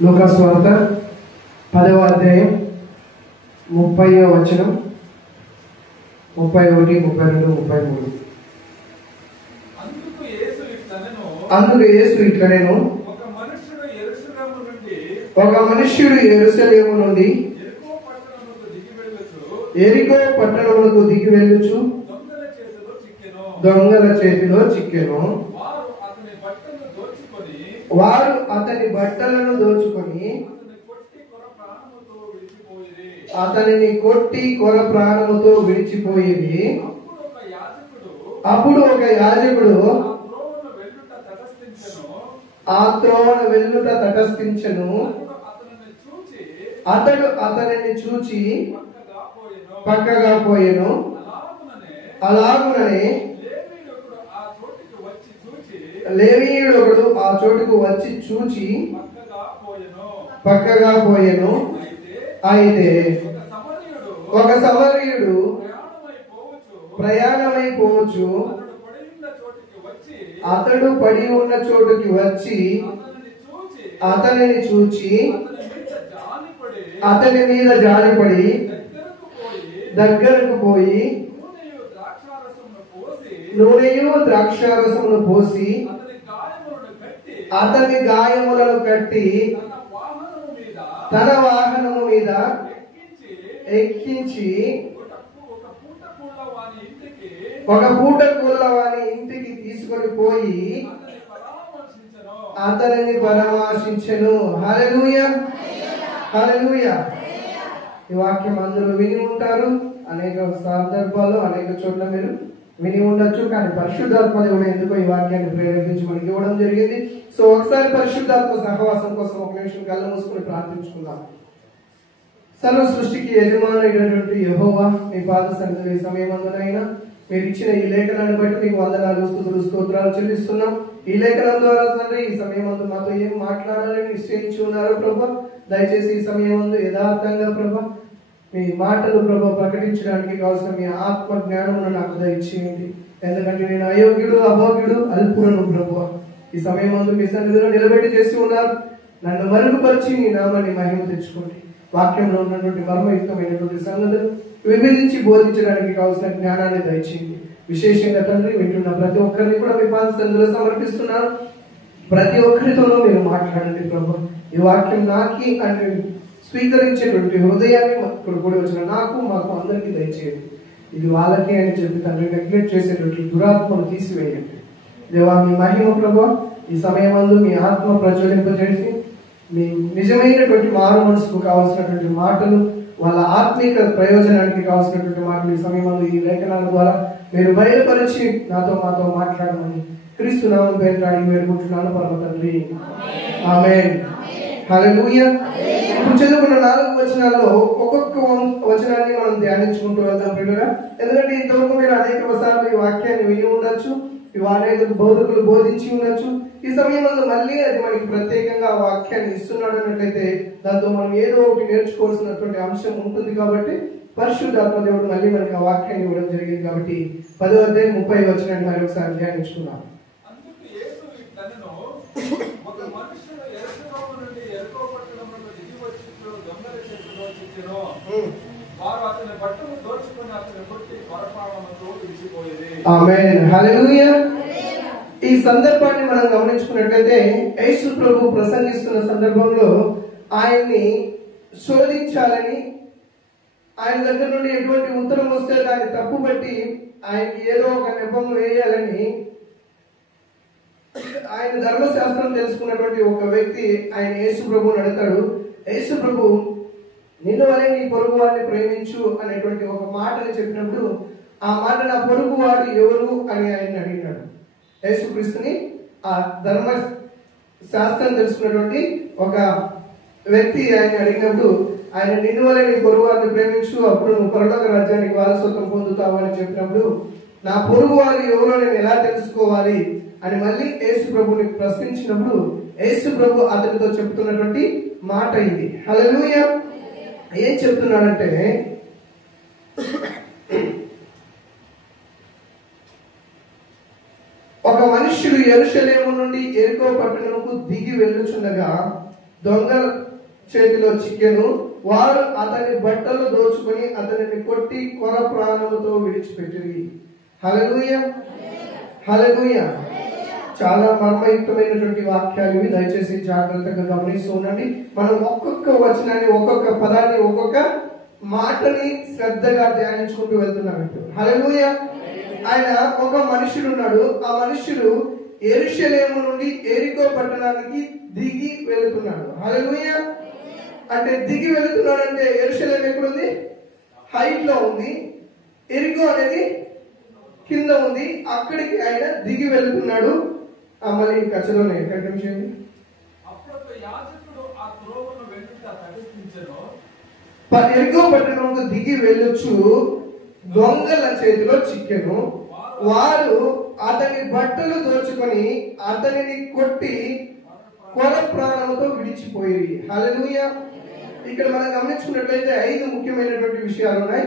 లూకా సువార్త 10వ అధ్యాయం 30వ వచనం, 31, 32, 33. అందుకు యేసు ఇట్లనెను, ఒక మనుష్యుడు యెరూషలేము నుండి యెరికో పట్టణమునకు దిగి వెళ్ళుచు దొంగల చేతిలో చిక్కెను. వారు అతని బట్టలను దోచుకొని అతనిని కొట్టి కొర ప్రాణముతో విడిచిపోయేది. అప్పుడు ఒక యాజకుడు ఆ త్రోవన వెళ్ళుట తటస్థించెను. అతడు అతనిని చూచి పక్కగా పోయెను. అలాగుననే లేవీయుడు ఒకడు ఆ చోటుకు వచ్చి చూచి పక్కగా పోయెను. అయితే ఒక సమరయుడు ప్రయాణమైపోవచ్చు అతడు పడి ఉన్న చోటుకి వచ్చి అతనిని చూచి అతని మీద జాలిపడి దగ్గరకు పోయి నూనెయు ద్రాక్షారసమును పోసి అతని గాయములను కట్టి తన వాహనము మీద ఎక్కించి ఒక పూట కూల వాని ఇంటికి తీసుకొని పోయి అతనిని పరామర్శించెను. హల్లెలూయా, హల్లెలూయా. ఈ వాక్యం అందరూ విని ఉంటారు. అనేక సందర్భాల్లో అనేక చోట్ల మీరు విని ఉండొచ్చు. కానీ పరిశుద్ధాత్మ దేవుడు ఎందుకో ఈ వాక్యాన్ని ప్రేరేపించి మనకి ఇవ్వడం జరిగింది. సో ఒకసారి పరిశుద్ధాత్మ సహవాసం కోసం ఒక నిమిషం కళ్ళు మూసుకుని ప్రార్థించుకుందాం. సర్వ సృష్టికి యజమానుడైనటువంటి యెహోవా, మీ పాద సన్నిధిలో ఈ సమయమందునైనా మీరు ఇచ్చిన ఈ లేఖనాన్ని బట్టి మీకు వందనాలు, స్తుతులు, స్తోత్రాలు చెల్లిస్తున్నాం. ఈ లేఖనం ద్వారా తండ్రి ఈ సమయమందు మాతో ఏం మాట్లాడాలని నిశ్చయించి ఉన్నారు ప్రభా. దయచేసి ఈ సమయమందు యథార్థంగా ప్రభా మీ మాటలు ప్రభా ప్రకటించడానికి కావాల్సిన మీ ఆత్మ జ్ఞానమును నాకు దయచేయండి. ఎందుకంటే నేను అయోగ్యుడు, అభోగ్యుడు, అల్పుడను ప్రభా. ఈ సమయమందు మీ సన్నిధిలో నిలబెట్టి చేసి ఉన్నారు. నన్ను మరుగుపరిచి మీ నామాన్ని మహిమ తెచ్చుకోండి. వాక్యంలో ఉన్నటువంటి మర్మయుక్తమైనటువంటి సంగతులు విభజించి బోధించడానికి కావాల్సిన జ్ఞానాన్ని దయచేయండి. విశేషంగా తండ్రి వింటున్న ప్రతి ఒక్కరిని కూడా మీ పాద సన్నిధిలో సమర్పిస్తున్నాను. ప్రతి ఒక్కరితోనూ మీరు మాట్లాడండి ప్రభు. ఈ వాక్యం నాకి అంటే స్వీకరించేటువంటి హృదయాన్ని ఇక్కడ కూడా వచ్చిన నాకు మాకు అందరికీ దయచేయండి. ఇది వాళ్ళకి అని చెప్పి తండ్రి నెగ్లెక్ట్ చేసేటువంటి దురాత్మను తీసివేయండి. దేవా మీ మహిమ ప్రభు ఈ సమయమందు మీ ఆత్మ ప్రజ్వలింపజేసి మీ నిజమైనటువంటి మారు మనసుకు కావాల్సినటువంటి మాటలు, వాళ్ళ ఆత్మిక ప్రయోజనానికి కావాల్సినటువంటి మాటలు ఈ సమయంలో ఈ లేఖనాల ద్వారా మీరు బయలుపరిచి మాతో మాట్లాడమని క్రీస్తు నామం పేరిట అడిగి వేడుకుంటున్నాను పరమ తండ్రి, ఆమేన్. హల్లెలూయా. ఇప్పుడు చదువుకున్న 4 వచనాల్లో ఒక్కొక్క వచనాన్ని మనం ధ్యానించుకుంటూ వెళ్దాం ప్రియులారా. ఎందుకంటే ఇంతవరకు మీరు అనేక సార్లు ఈ వాక్యాన్ని విని ఉండొచ్చు, ఇవి అనేక బోధకులు బోధించి ఉండొచ్చు. ఈ సమయంలో మళ్ళీ అది మనకి ప్రత్యేకంగా ఆ వాక్యాన్ని ఇస్తున్నాడు అన్నట్లయితే దాంతో మనం ఏదో ఒకటి నేర్చుకోవాల్సినటువంటి అంశం ఉంటుంది. కాబట్టి పరిశుద్ధాత్మ దేవుడు మళ్ళీ మనకి ఆ వాక్యాన్ని ఇవ్వడం జరిగింది. కాబట్టి 10వ అధ్యాయం 30వ వచనాన్ని మరి ఒకసారి ధ్యానించుకున్నాం. ఆమేన్, హల్లెలూయా. ఈ సందర్భాన్ని మనం గమనించుకున్నట్లయితే యేసు ప్రభు ప్రసంగిస్తున్న సందర్భంలో ఆయన్ని శోధించాలని, ఆయన దగ్గర నుండి ఎటువంటి ఉత్తరం వస్తే దాన్ని తప్పుబట్టి ఆయనకి ఏదో ఒక నెపం వేయాలని ఆయన ధర్మశాస్త్రం తెలుసుకున్నటువంటి ఒక వ్యక్తి ఆయన యేసు ప్రభువుని అడుగుతాడు. యేసు ప్రభు నిన్ను వలె నీ పొరుగు వారిని ప్రేమించు అనేటువంటి ఒక మాటని చెప్పినప్పుడు ఆ మాట నా పొరుగు వాడు ఎవరు అని ఆయన అడిగినాడు. యేసుక్రీస్తుని ఆ ధర్మ శాస్త్రం తెలుసుకున్నటువంటి ఒక వ్యక్తి ఆయన అడిగినప్పుడు ఆయన నిన్ను వలె నీ పొరుగు వారిని ప్రేమించు, అప్పుడు నువ్వు పరలోక రాజ్యానికి వారసత్వం పొందుతావు అని చెప్పినప్పుడు నా పొరుగు వారు ఎవరో నేను ఎలా తెలుసుకోవాలి అని మళ్ళీ యేసు ప్రభుని ప్రశ్నించినప్పుడు యేసు ప్రభు అతనితో చెప్తున్నటువంటి మాట ఇది. హల్లెలూయా. ఏం చెప్తున్నాడంటే ఒక మనుష్యుడు యెరూషలేము నుండి యెరికో పట్టణముకు దిగి వెళ్ళుచుండగా దొంగల చేతిలో చిక్కెను. వారు అతని బట్టలు దోచుకొని అతనిని కొట్టి కొర ప్రాణముతో విడిచిపెట్టిరి. హల్లెలూయా, హల్లెలూయా. చాలా మర్మయుక్తమైనటువంటి వాక్యాలు ఇవి. దయచేసి జాగ్రత్తగా గమనిస్తూ ఉండండి. మనం ఒక్కొక్క వచనాన్ని, ఒక్కొక్క పదాన్ని, ఒక్కొక్క మాటని శ్రద్ధగా ధ్యానించుకుంటూ వెళ్తున్నాం ఇప్పుడు. హల్లెలూయా. ఆయన ఒక మనుషుడు ఉన్నాడు. ఆ మనుషుడు యెరూషలేము నుండి యెరికో పట్టణానికి దిగి వెళుతున్నాడు. హల్లెలూయా. అంటే దిగి వెళుతున్నాడంటే యెరూషలేము ఎక్కడుంది? హైట్ లో ఉంది. యెరికో అనేది కింద ఉంది. అక్కడికి ఆయన దిగి వెళుతున్నాడు. మళ్ళీ ఇంకా చదవండి, కంటిన్యూ చేయండి. యెరికో పట్టణంకు దిగి వెళ్ళొచ్చు దొంగల చేతిలో చిక్కెను. వారు అతని బట్టలు దోచుకొని అతనిని కొట్టి కొర ప్రాణముతో విడిచిపోయి. హల్లెలూయా. ఇక్కడ మనం గమనించుకున్నట్లయితే 5 ముఖ్యమైనటువంటి విషయాలు ఉన్నాయి.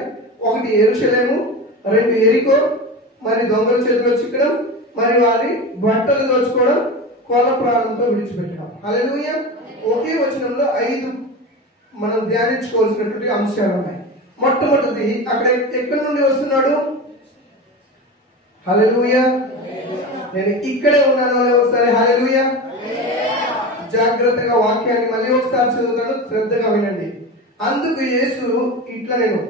1 యెరూషలేము, 2 యెరికో, మరి దొంగల చేతిలో చిక్కడం, మరి వారి బట్టలు దోచుకోవడం, కొర ప్రాణంతో విడిచిపెట్టడం. హల్లెలూయా. ఒకే వచనంలో 5 మనం ధ్యానించుకోవాల్సినటువంటి అంశాలు ఉన్నాయి. మొట్టమొదటిది, అక్కడ ఎక్కడి నుండి వస్తున్నాడు? హల్లెలూయా. నేను ఇక్కడే ఉన్నాను అని ఒకసారి హల్లెలూయా. జాగ్రత్తగా వాక్యాన్ని మళ్ళీ ఒకసారి చదువుతాను, శ్రద్ధగా వినండి. అందుకు యేసు ఇట్లా, నేను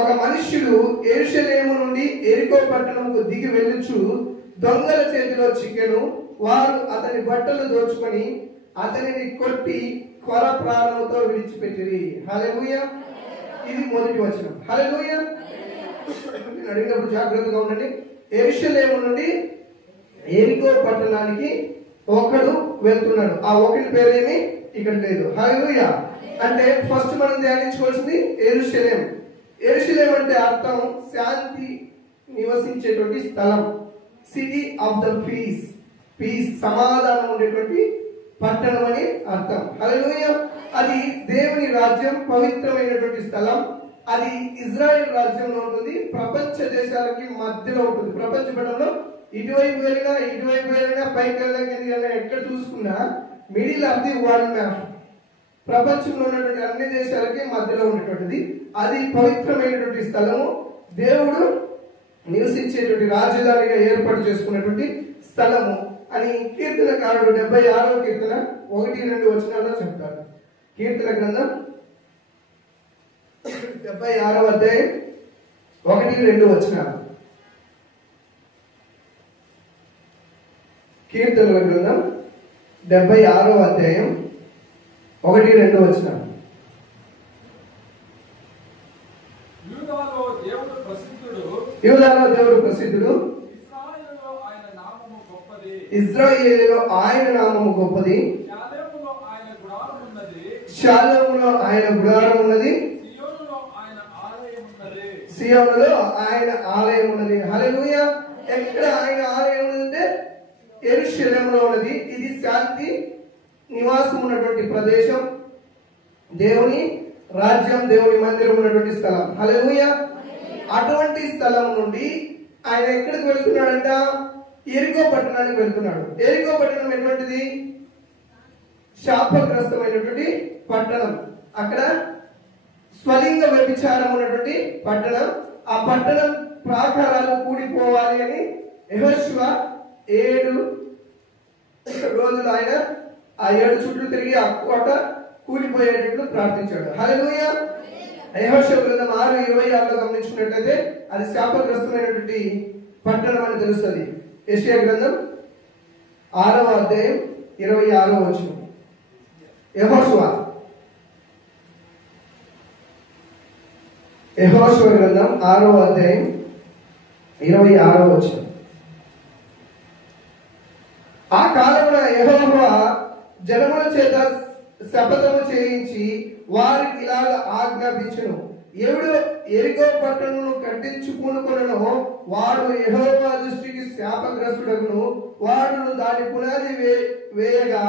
ఒక మనుష్యుడు యెరూషలేము నుండి యెరికో పట్టణంకు దిగి వెళ్ళుచు దొంగల చేతిలో చిక్కెను. వారు అతని బట్టలు దోచుకొని అతనిని కొట్టి కొర ప్రాణముతో విడిచిపెట్టిరి. హల్లెలూయా. ఇది మొదటి వచనం. హల్లెలూయా. నేను అడిగినప్పుడు జాగ్రత్తగా ఉండండి. యెరూషలేము నుండి యెరికో పట్టణానికి ఒకడు వెళ్తున్నాడు. ఆ ఒకటి పేరేమి ఇక్కడ లేదు. హల్లెలూయా. అంటే ఫస్ట్ మనం ధ్యానించుకోవాల్సింది యెరూషలేం. యెరూషలేం అంటే అర్థం శాంతి నివసించేటువంటి స్థలం, city of the peace. Peace, సమాధానం ఉండేటువంటి పట్టణం అని అర్థం. హల్లెలూయా. అది దేవుని రాజ్యం, పవిత్రమైనటువంటి స్థలం. అది ఇజ్రాయెల్ రాజ్యంలో ఉంటుంది. ప్రపంచ దేశాలకి మధ్యలో ఉంటుంది. ప్రపంచ పటంలో ఇటువైపు వెళ్ళినా పైకి వెళ్ళినా కిందికి వెళ్ళినా ఎక్కడ చూసుకున్నా middle of the world map, ప్రపంచంలో ఉన్నటువంటి అన్ని దేశాలకి మధ్యలో ఉన్నటువంటిది. అది పవిత్రమైనటువంటి స్థలము. దేవుడు నివసించేటువంటి రాజధానిగా ఏర్పాటు చేసుకున్నటువంటి స్థలము అని కీర్తనకారుడు 76వ కీర్తన 1-2 వచనాల్లో చెప్తారు. కీర్తన గ్రంథం 76వ అధ్యాయం 1-2 వచనాలు. కీర్తనల గ్రంథం 76వ అధ్యాయం 1-2 వచనాలు. యూదాలో దేవుడు ప్రసిద్ధుడు, ఇశ్రాయేలులో ఆయన నామము గొప్పది, షాలోములో ఆయన గుడారం ఉన్నది, సియోనులో ఆయన ఆలయం ఉన్నది. హల్లెలూయా. ఎక్కడ ఆయన ఆలయం ఉన్నదంటే యెరూషలేములో ఉన్నది. ఇది శాంతి నివాసం ఉన్నటువంటి ప్రదేశం, దేవుని రాజ్యం, దేవుని మందిరం ఉన్నటువంటి స్థలం. హల్లెలూయా. అటువంటి స్థలం నుండి ఆయన ఎక్కడికి వెళ్తున్నాడంట? యెరికో పట్టణానికి వెళ్తున్నాడు. యెరికో పట్టణం ఎటువంటిది? శాపగ్రస్తమైనటువంటి పట్టణం. అక్కడ స్వలింగ వ్యభిచారం ఉన్నటువంటి పట్టణం. ఆ పట్టణం ప్రాకారాలు కూడిపోవాలి అని యెహోషువ 7 రోజులు ఆయన ఆ 7 చుట్లు తిరిగి ఆ కోట కూలిపోయేటట్లు ప్రార్థించాడు. హల్లెలూయా. యెహోషువ గ్రంథం 6:26లో గమనించుకున్నట్లయితే అది శాపగ్రస్తమైనటువంటి పట్టణం అని తెలుస్తుంది. యెషయా గ్రంథం 6వ అధ్యాయం 26వ వచనం. యెహోషువ గ్రంథం 6వ అధ్యాయం 26వ వచనం. ఆ కాలంలో యెహోవా జనముల చేత శపథము చేయించి వారికి ఇలాగ ఆజ్ఞాపించును, ఎవడు యెరికో పట్టణమును కట్టించుకొనుకొనెనో వాడు యెహోవా దృష్టికి శాపగ్రస్తుడగును. వాడు దాని పునాది వేయగా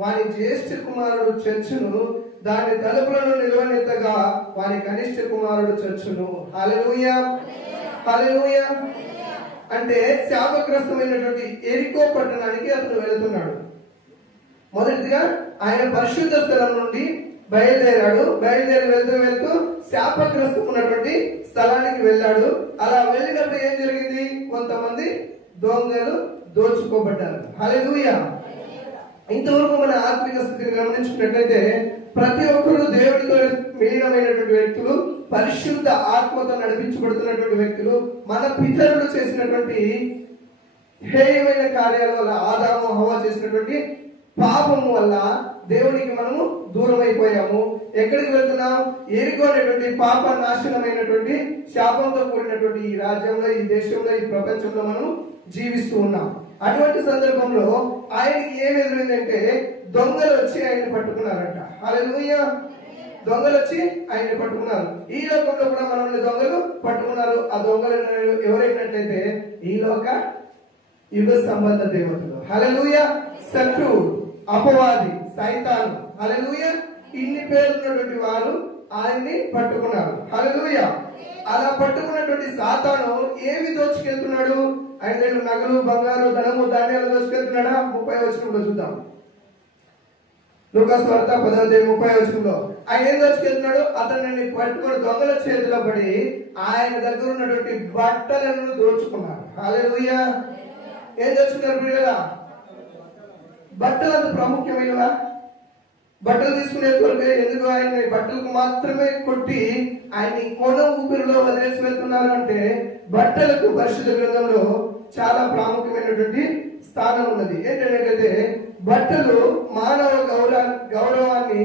వాని జ్యేష్ఠ కుమారుడు చచ్చును, దాని తలుపులను నిలవనెత్తగా వాని కనిష్ట కుమారుడు చచ్చును. హల్లెలూయా. హల్లెలూయా. అంటే శాపగ్రస్తమైనటువంటి యెరికో పట్టణానికి అతను వెళుతున్నాడు. మొదటిదిగా ఆయన పరిశుద్ధ స్థలం నుండి బయలుదేరాడు. బయలుదేరి వెళ్తూ వెళ్తూ శాపగ్రస్తం ఉన్నటువంటి స్థలానికి వెళ్ళాడు. అలా వెళ్ళినప్పుడు ఏం జరిగింది? కొంతమంది దొంగలు దోచుకోబడ్డారు. హల్లెలూయా. ఇంతవరకు మన ఆత్మిక స్థితిని గమనించుకున్నట్లయితే ప్రతి ఒక్కరు దేవుడితో మిళినమైనటువంటి వ్యక్తులు, పరిశుద్ధ ఆత్మతో నడిపించబడుతున్నటువంటి వ్యక్తులు. మన పితరులు చేసినటువంటి హేయమైన కార్యాల వల్ల, ఆదాము హవ్వ చేసినటువంటి పాపము వల్ల దేవునికి మనము దూరం అయిపోయాము. ఎక్కడికి వెళ్తున్నాం? ఎరికో అనేటువంటి పాప నాశనమైనటువంటి శాపంతో కూడినటువంటి ఈ రాజ్యంలో, ఈ దేశంలో, ఈ ప్రపంచంలో మనం జీవిస్తూ ఉన్నాం. అటువంటి సందర్భంలో ఆయనకి ఏం ఎదురైందంటే దొంగలు వచ్చి ఆయన్ని పట్టుకున్నారంట. హల్లెలూయా. దొంగలు వచ్చి ఆయన్ని పట్టుకున్నారు. ఈ లోకంలో కూడా మనల్ని దొంగలు పట్టుకున్నారు. ఆ దొంగలు ఎవరైనట్లయితే ఈ లోక యుగ సంబంధ దేవతలు. హల్లెలూయా. శత్రువు, అపవాది, సైతాను. హల్లెలూయా. ఇన్ని పేర్లున్నటువంటి వారు ఆయన్ని పట్టుకున్నారు. హల్లెలూయా. అలా పట్టుకున్నటువంటి సాతాను ఏమి దోచుకెళ్తున్నాడు? ఆయన దగ్గర నగలు, బంగారు, ధనము, ధాన్యాలు దోచుకెళ్తున్నాడా? 30వ వచనంలో చూద్దాం. లూకాసు వార్త 10వ వచనంలో ఆయన ఏం దోచుకెళ్తున్నాడు? అతన్ని పట్టుకుని దొంగల చేతిలో పడి ఆయన దగ్గర ఉన్నటువంటి బట్టలను దోచుకున్నారు. హల్లెలూయా. ఏం దోచుకున్నారు పిల్లలా? బట్టలు అంత ప్రాముఖ్యమైనవా? బట్టలు తీసుకునే కొరకు ఎందుకు ఆయన బట్టలకు మాత్రమే కొట్టి ఆయన్ని కొన ఊపిరిలో వదిలేసి వెళ్తున్నారు అంటే బట్టలకు పరిశుద్ధ గ్రంథంలో చాలా ప్రాముఖ్యమైనటువంటి స్థానం ఉన్నది. ఏంటంటే బట్టలు మానవ గౌరవాన్ని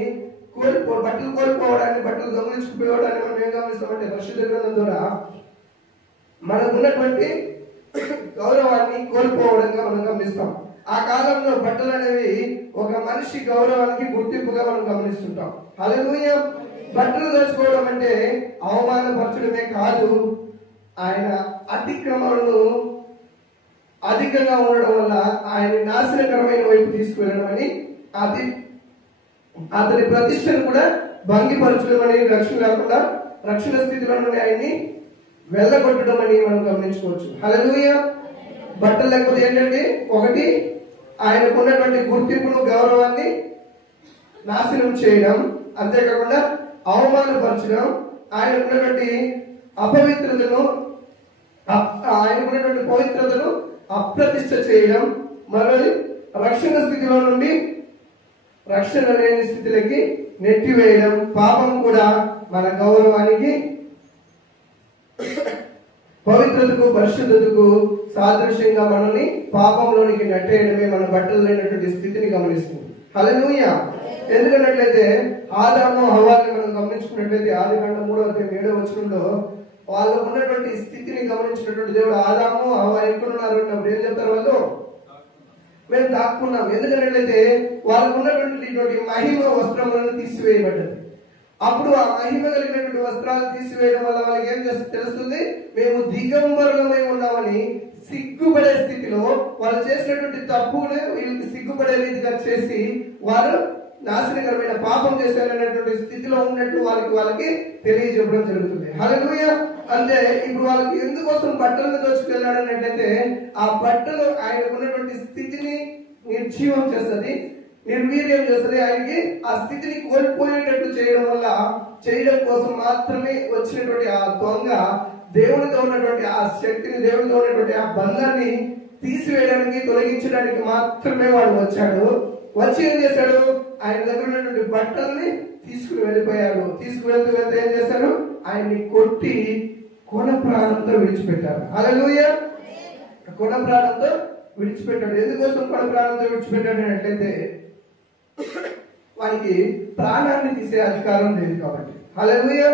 బట్టలు కోల్పోవడాన్ని, బట్టలు గమనించుకుపోవడాన్ని మనం ఏం గమనిస్తామంటే పరిశుద్ధ గ్రంథం ద్వారా మనకున్నటువంటి గౌరవాన్ని కోల్పోవడంగా మనం గమనిస్తాం. ఆ కాలంలో బట్టలు అనేవి ఒక మనిషి గౌరవానికి గుర్తింపుగా మనం గమనిస్తుంటాం. హల్లెలూయా. బట్టలు దోచుకోవడం అంటే అవమానపరచడమే కాదు, ఆయన అతిక్రమణను అధికంగా ఉండడం వల్ల ఆయన నాశనకరమైన వైపు తీసుకువెళ్ళడం అని, అతని ప్రతిష్టను కూడా భంగిపరచడం అని, రక్షణ లేకుండా రక్షణ స్థితిలో నుండి ఆయన్ని వెళ్ళగొట్టడం అని మనం గమనించుకోవచ్చు. హల్లెలూయా. బట్టలు లేకపోతే ఏంటంటే ఒకటి ఆయనకు ఉన్నటువంటి గుర్తింపును, గౌరవాన్ని నాశనం చేయడం, అంతేకాకుండా అవమానపరచడం, ఆయనకున్నటువంటి అపవిత్రతను, ఆయనకున్నటువంటి పవిత్రతను అప్రతిష్ట చేయడం, మరొకటి రక్షణ స్థితిలో నుండి రక్షణ లేని స్థితిలోకి నెట్టివేయడం. పాపం కూడా మన గౌరవానికి, పవిత్రతకు, పరిశుద్ధతకు సాదృశ్యంగా మనల్ని పాపంలోనికి నెట్టేయడమే మన బట్టలు లేనటువంటి స్థితిని గమనిస్తుంది. హల్లెలూయా. ఎందుకన్నట్లయితే ఆదాము హవ్వని మనం గమనించుకున్నట్లయితే ఆదికాండం 3వ వచనంలో వాళ్ళకు ఉన్నటువంటి స్థితిని గమనించినటువంటి దేవుడు ఆదాము హవ్వ ఎక్కడున్నారు అన్నప్పుడు ఏం చెప్తారు? వాళ్ళు మేము దాక్కున్నాం. ఎందుకన్నట్లయితే వాళ్ళకు ఉన్నటువంటి మహిమ వస్త్రములను తీసివేయబడ్డది. అప్పుడు ఆ మహిమ కలిగినటువంటి వస్త్రాలు తీసివేయడం వల్ల వాళ్ళకి ఏం తెలుస్తుంది? మేము దిగంబరులమై ఉన్నామని సిగ్గుపడే స్థితిలో వాళ్ళు చేసినటువంటి తప్పును వీళ్ళకి సిగ్గుపడే రీతిగా చేసి వారు నాశనకరమైన పాపం చేశారనేటువంటి స్థితిలో ఉన్నట్లు వాళ్ళకి తెలియజెప్పడం జరుగుతుంది. హల్లెలూయా. అంటే ఇప్పుడు వాళ్ళకి ఎందుకోసం బట్టలను దోచుకెళ్ళాడన్నట్లయితే ఆ బట్టలు ఆయనకు ఉన్నటువంటి స్థితిని నిర్జీవం చేస్తుంది, నిర్వీర్యం చేస్తుంది. ఆయనకి ఆ స్థితిని కోల్పోయేటట్టు చేయడం కోసం మాత్రమే వచ్చినటువంటి ఆ దొంగ దేవుడితో ఉన్నటువంటి ఆ శక్తిని, దేవుడితో ఉన్నటువంటి ఆ బంధాన్ని తీసివేయడానికి, తొలగించడానికి మాత్రమే వాడు వచ్చాడు. వచ్చి ఏం చేశాడు? ఆయన దగ్గర ఉన్నటువంటి బట్టల్ని తీసుకుని వెళ్ళిపోయాడు. తీసుకువెళ్తూ ఏం చేశారు? ఆయన్ని కొట్టి కొన ప్రాణంతో విడిచిపెట్టారు. హల్లెలూయా. కొన ప్రాణంతో విడిచిపెట్టాడు. ఎందుకోసం కొన ప్రాణంతో విడిచిపెట్టాడు అంటే వానికి ప్రాణాన్ని తీసే అధికారం లేదు కాబట్టి. హల్లెలూయా.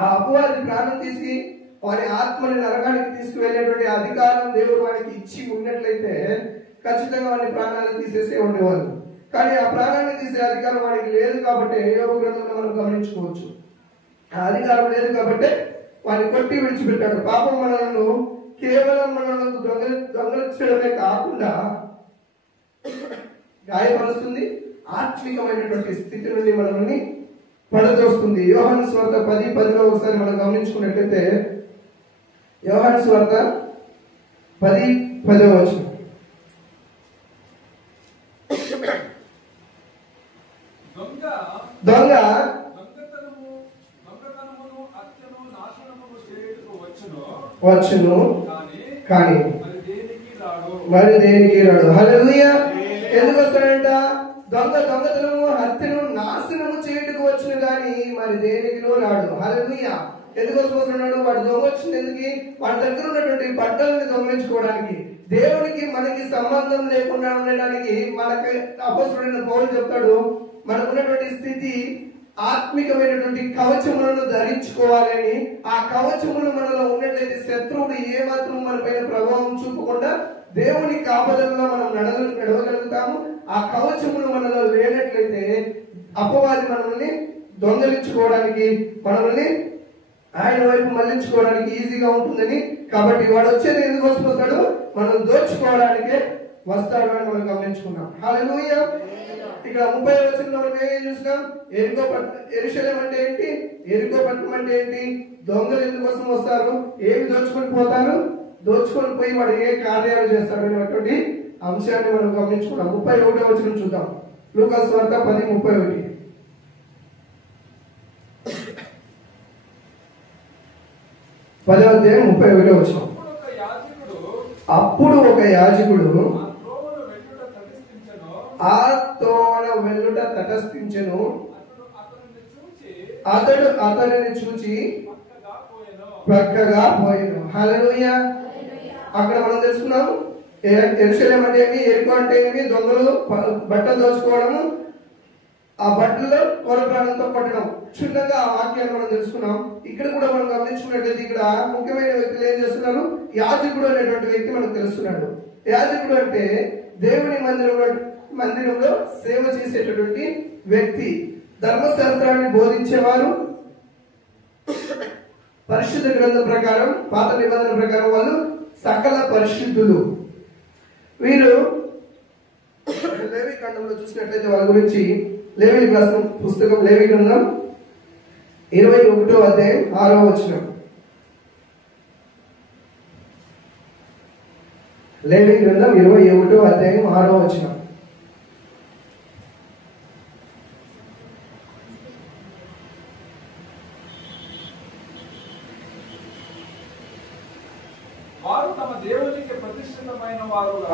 ఆ అపవాది ప్రాణం తీసి వారి ఆత్మని నరకానికి తీసుకువెళ్ళేటువంటి అధికారం దేవుడు వారికి ఇచ్చి ఉన్నట్లయితే ఖచ్చితంగా వారి ప్రాణాలను తీసేసే ఉండేవాళ్ళు. కానీ ఆ ప్రాణాన్ని తీసే అధికారం వాడికి లేదు కాబట్టి యోగ గ్రంథంలో మనం గమనించుకోవచ్చు. ఆ అధికారం లేదు కాబట్టి వాడిని కొట్టి విడిచిపెట్టాడు. పాపం మనలను కేవలం మనలను దొంగలించడమే కాకుండా గాయపరుస్తుంది, ఆత్మికమైనటువంటి స్థితి నుండి మనల్ని పడదోస్తుంది. యోహాను సువార్త 10:10 ఒకసారి మనం గమనించుకున్నట్లయితే యోహాను సువార్త 10:10 దొంగ వచ్చును కానీ మరి దేనికి రాడు. హల్లెలూయా. ఎందుకు వస్తాడంట? దొంగతనము హత్యను నాశనము చేయుటకు వచ్చును గాని మరి దేనికి రాడు. హల్లెలూయా. ఎందుకు వస్తున్నాడు? వాడు దొంగ వచ్చింది ఎందుకు? వాడి దగ్గర ఉన్నటువంటి బట్టలని దొంగిలించుకోవడానికి. దేవునికి మనకి సంబంధం లేకుండా ఉండడానికి. మనకి అపోస్తలుడైన పౌలు చెప్తాడు, మనకున్నటువంటి స్థితి ఆత్మికమైనటువంటి కవచములను ధరించుకోవాలని. ఆ కవచములు మనలో ఉన్నట్లయితే శత్రువుడు ఏమాత్రం మన పైన ప్రభావం చూపకుండా దేవుని కాపదల్లో మనం నడవగలుగుతాము. ఆ కవచములు మనలో లేనట్లయితే అపవాది మనల్ని దొంగలించుకోవడానికి, మనల్ని ఆయన వైపు మళ్లించుకోవడానికి ఈజీగా ఉంటుందని. కాబట్టి వాడు వచ్చేది ఎందుకోసం వస్తాడు? మనం దోచుకోవడానికే వస్తాడు అని మనం గమనించుకున్నాం. హల్లెలూయా. ఇక్కడ 30వ వచనంలో మనం ఏం చూసినాం? యెరూషలేం అంటే ఏంటి? యెరికో పట్టణం అంటే ఏంటి? దొంగలు ఎందుకోసం వస్తారు? ఏమి దోచుకొని పోతారు? దోచుకొని పోయి వాడు ఏ కార్యాలు చేస్తాడు అనేటువంటి అంశాన్ని మనం గమనించుకున్నాం. 31వ వచనం చూద్దాం. లూకా సువార్త 10:31. 10వ అధ్యాయం 31వ వచనం. అప్పుడు ఒక యాజకుడు ఆ త్రోవన వెళ్ళుట తటస్థించెను. అతడు అతనిని చూచి ప్రక్కగా పోయెను. హల్లెలూయా. అక్కడ మనం తెలుసుకున్నాం యెరూషలేం అంటే ఏమి, యెరికో అంటే ఏమి, దొంగలు బట్టలు దోచుకోవడము, ఆ బట్టల్లో కొర ప్రాణంతో పట్టడం. క్షుణ్ణంగా ఆ వాక్యాన్ని మనం తెలుసుకున్నాం. ఇక్కడ కూడా మనం గమనించుకున్నట్లయితే ఇక్కడ ముఖ్యమైన వ్యక్తులు ఏం చేస్తున్నారు? యాజకుడు అనేటువంటి వ్యక్తి మనకు తెలుస్తున్నాడు. యాజకుడు అంటే దేవుని మందిరంలో సేవ చేసేటటువంటి వ్యక్తి. ధర్మశాస్త్రాన్ని బోధించేవారు. పరిశుద్ధ గ్రంథం ప్రకారం, పాత నిబంధన ప్రకారం వాళ్ళు సకల పరిశుద్ధులు. వీరు లేవి ఖండంలో చూసినట్లయితే వాళ్ళ గురించి లేవి రాసిన పుస్తకం లేవి గ్రంథం 21వ అధ్యాయం 6వ వచనం. లేవి గ్రంథం 21వ అధ్యాయం 6వ వచనం.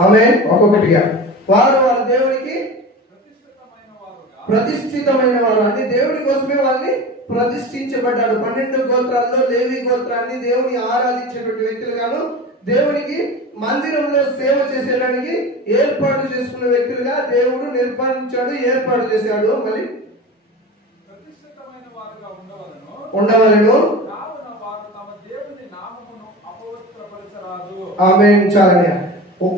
ఆమేన్. ఒక్కొక్కటిగా వారు వాళ్ళ దేవునికి ప్రతిష్ఠితమైన వారు అంటే దేవుని కోసమే వాళ్ళని ప్రతిష్ఠించబడ్డాడు. 12 గోత్రాల్లో లేవి గోత్రాన్ని దేవుని ఆరాధించేటువంటి వ్యక్తులుగాను, దేవునికి మందిరంలో సేవ చేసేయడానికి ఏర్పాటు చేసుకున్న వ్యక్తులుగా దేవుడు నిర్మాణించాడు, ఏర్పాటు చేశాడు. మరి ఉండవలను. ఆమేన్. చాలనే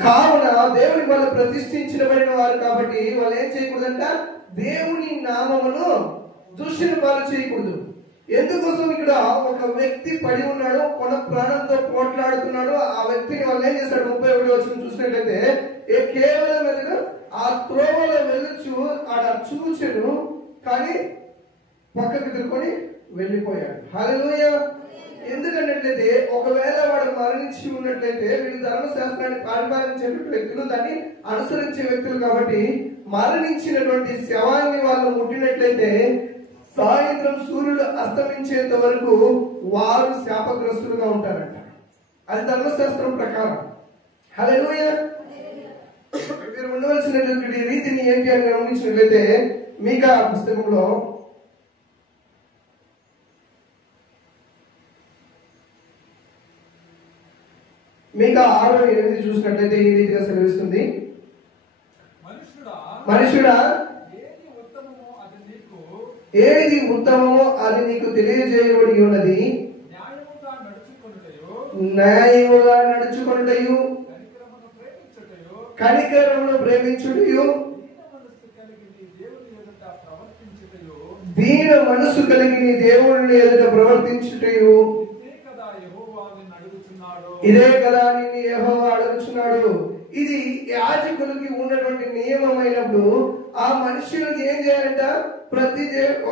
కావున దేవుని వాళ్ళు ప్రతిష్ఠించబడిన వారు కాబట్టి వాళ్ళు ఏం చేయకూడదంట? దేవుని నామమును దూషణ పాలు చేయకూడదు. ఎందుకోసం? ఇక్కడ ఒక వ్యక్తి పడి ఉన్నాడు, కొన ప్రాణంతో పోట్లాడుతున్నాడు. ఆ వ్యక్తిని వాళ్ళు ఏం చేశాడు? 31వ వచనం చూసినట్లయితే కేవలం ఆ త్రోవలో వెళ్ళొచ్చు ఆడ చూచెను, కానీ పక్కకు తిరుకొని వెళ్ళిపోయాడు. హల్లెలూయా. ఎందుకంటే ఒకవేళ వాడు మరణించి ఉన్నట్లయితే వీళ్ళు ధర్మశాస్త్రాన్ని పరిపాలించేటువంటి వ్యక్తులు, దాన్ని అనుసరించే వ్యక్తులు కాబట్టి మరణించినటువంటి శవాన్ని వాళ్ళు ముట్టినట్లయితే సాయంత్రం సూర్యుడు అస్తమించేంత వరకు వారు శాపగ్రస్తులుగా ఉంటారంట. అది ధర్మశాస్త్రం ప్రకారం. హల్లెలూయా. మీరు ఉండవలసినటువంటి రీతిని ఏంటి అని గమనించినట్లయితే మీకా పుస్తకంలో మీకా 6:8 చూసినట్లయితే ఈ రీతిగా సెలవిస్తుంది. మనుషుడా ఏది ఉత్తమమో అది నీకు తెలియజేయబడి ఉన్నది. న్యాయముగా నడుచుకొనుటయు, కనికరమును ప్రేమించుటయు, దీన మనసు కలిగి నీ దేవుని ఎదుట ప్రవర్తించుటయు, ఇదే కదా నిన్ను యెహోవా అడుగుచున్నాడు. ఇది యాజకులకి ఉన్నటువంటి నియమమైనప్పుడు ఆ మనుషులకు ఏం చేయాలంట?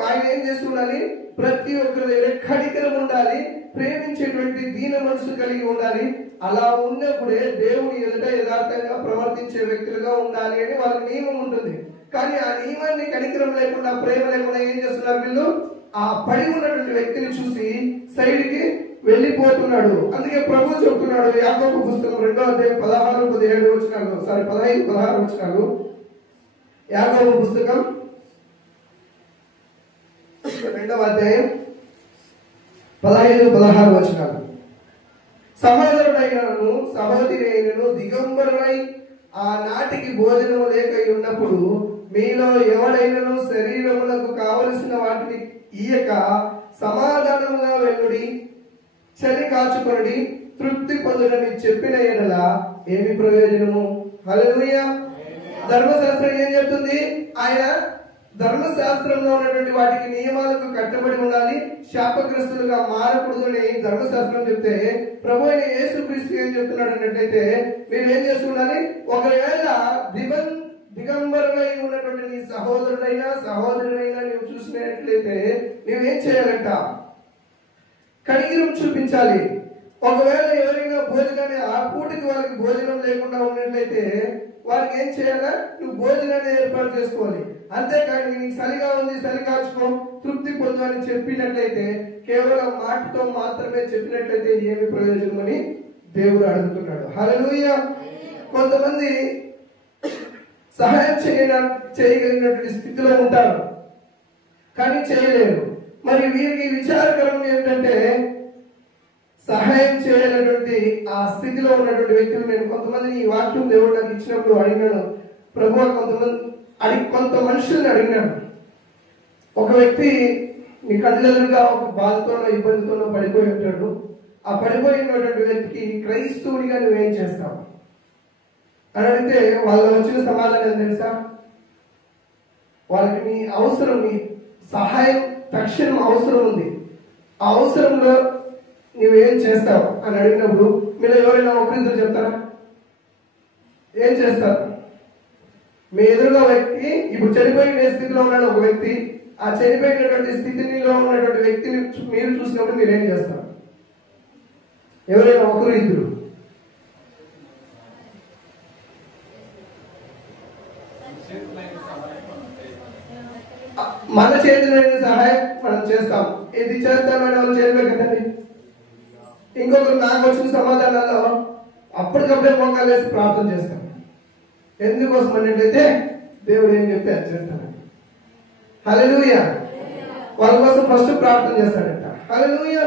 ఆయన ఏం చేస్తుండాలి? ప్రతి ఒక్కరి దగ్గర కనికరం ఉండాలి, ప్రేమించేటువంటి దీన మనసు కలిగి ఉండాలి. అలా ఉన్నప్పుడే దేవుని ఎదుట యథార్థంగా ప్రవర్తించే వ్యక్తులుగా ఉండాలి అని వాళ్ళ నియమం ఉంటుంది. కానీ ఆ నియమాన్ని కనికరం లేకుండా, ప్రేమ లేకుండా ఏం చేస్తున్నారు వీళ్ళు? ఆ పడి ఉన్నటువంటి వ్యక్తిని చూసి సైడ్ కి వెళ్ళిపోతున్నాడు. అందుకే ప్రభు చెప్తున్నాడు యాకోబు పుస్తకం 2వ అధ్యాయం 16-17 వచనాలు, 15-16 వచనాలు. యాకోబు పుస్తకం 2వ అధ్యాయం 15-16 వచనాలు. సహోదరుడైనను సహోదరి అయినను దిగంబరులై ఆ నాటికి భోజనము లేక ఉన్నప్పుడు మీలో ఎవడైనను శరీరములకు కావలసిన వాటిని ఇయ్యక సమాధానముగా వెళ్ళుడి, చలి కాచుకొనుడి, తృప్తి పొందుడని చెప్పిన ఎడల ఏమి ప్రయోజనము? హల్లెలూయా. ధర్మశాస్త్రం ఏం చెప్తుంది? ఆయన ధర్మశాస్త్రంలో ఉన్నటువంటి వాటికి నియమాలకు కట్టుబడి ఉండాలి, శాపగ్రస్తులుగా మారకూడదు అని ధర్మశాస్త్రం చెప్తే, ప్రభు అయిన యేసుక్రీస్తు ఏం చెప్తున్నాడు అన్నట్లయితే, మీరు ఏం చేస్తుండాలి? ఒకవేళ దిగంబరులై ఉన్నటువంటి నీ సహోదరుడైనా సహోదరుడైనా నువ్వు చూసినట్లయితే నువ్వేం చేయాలంట? కనికరం చూపించాలి. ఒకవేళ ఎవరైనా భోజనాన్ని ఆ పూటకి వాళ్ళకి భోజనం లేకుండా ఉన్నట్లయితే వారికి ఏం చేయాలా? నువ్వు భోజనాన్ని ఏర్పాటు చేసుకోవాలి. అంతేకాని నీకు చలిగా ఉంది, చలి కాచుకో, తృప్తి పొందు అని చెప్పినట్లయితే, కేవలం మాటతో మాత్రమే చెప్పినట్లయితే ఏమి ప్రయోజనం అని దేవుడు అడుగుతున్నాడు. హల్లెలూయా. కొంతమంది సహాయం చేయగలిగినటువంటి స్థితిలో ఉంటారు, కానీ చేయలేరు. మరి వీరికి విచారకరం ఏంటంటే, సహాయం చేయనటువంటి ఆ స్థితిలో ఉన్నటువంటి వ్యక్తులు, నేను కొంతమందిని ఈ వాక్యం దేవుడు నాకు ఇచ్చినప్పుడు అడిగినాను, ప్రభు కొంత మనుషుల్ని అడిగినాను. ఒక వ్యక్తి మీ కళ్ళెదురుగా ఒక బాధతోనో ఇబ్బందితోనో పడిపోయి ఉంటాడు. ఆ పడిపోయినటువంటి వ్యక్తికి క్రైస్తవుడిగా నువ్వేం చేస్తావు అని అడిగితే వాళ్ళు వచ్చిన సమాధానం ఏం తెలుసా? వాళ్ళకి నీ అవసరం, నీ సహాయం తక్షణం అవసరం ఉంది, ఆ అవసరంలో నువ్వేం చేస్తావు అని అడిగినప్పుడు మీరు ఎవరైనా ఒకరిద్దరు చెప్తారా? ఏం చేస్తారు? మీ ఎదురుగా వ్యక్తి ఇప్పుడు చనిపోయిన స్థితిలో ఉన్నాడు ఒక వ్యక్తి, ఆ చనిపోయినటువంటి స్థితిలో ఉన్నటువంటి వ్యక్తిని మీరు చూసినప్పుడు మీరేం చేస్తారు? ఎవరైనా ఒకరు ఇద్దరు? మన చేతులైన సహాయం మనం చేస్తాం. ఇది చేస్తామని వాళ్ళు చేయలేదు కదండి. ఇంకొకరు నాకు వచ్చిన సమాధానాల్లో అప్పటికప్పుడే మోకాలు వేసి ప్రార్థన చేస్తాం. ఎందుకోసం అన్నట్లయితే దేవుడు ఏం చెప్తే అది చేస్తానండి. హల్లెలూయా. వాళ్ళ కోసం ఫస్ట్ ప్రార్థన చేస్తాడంట. హల్లెలూయా.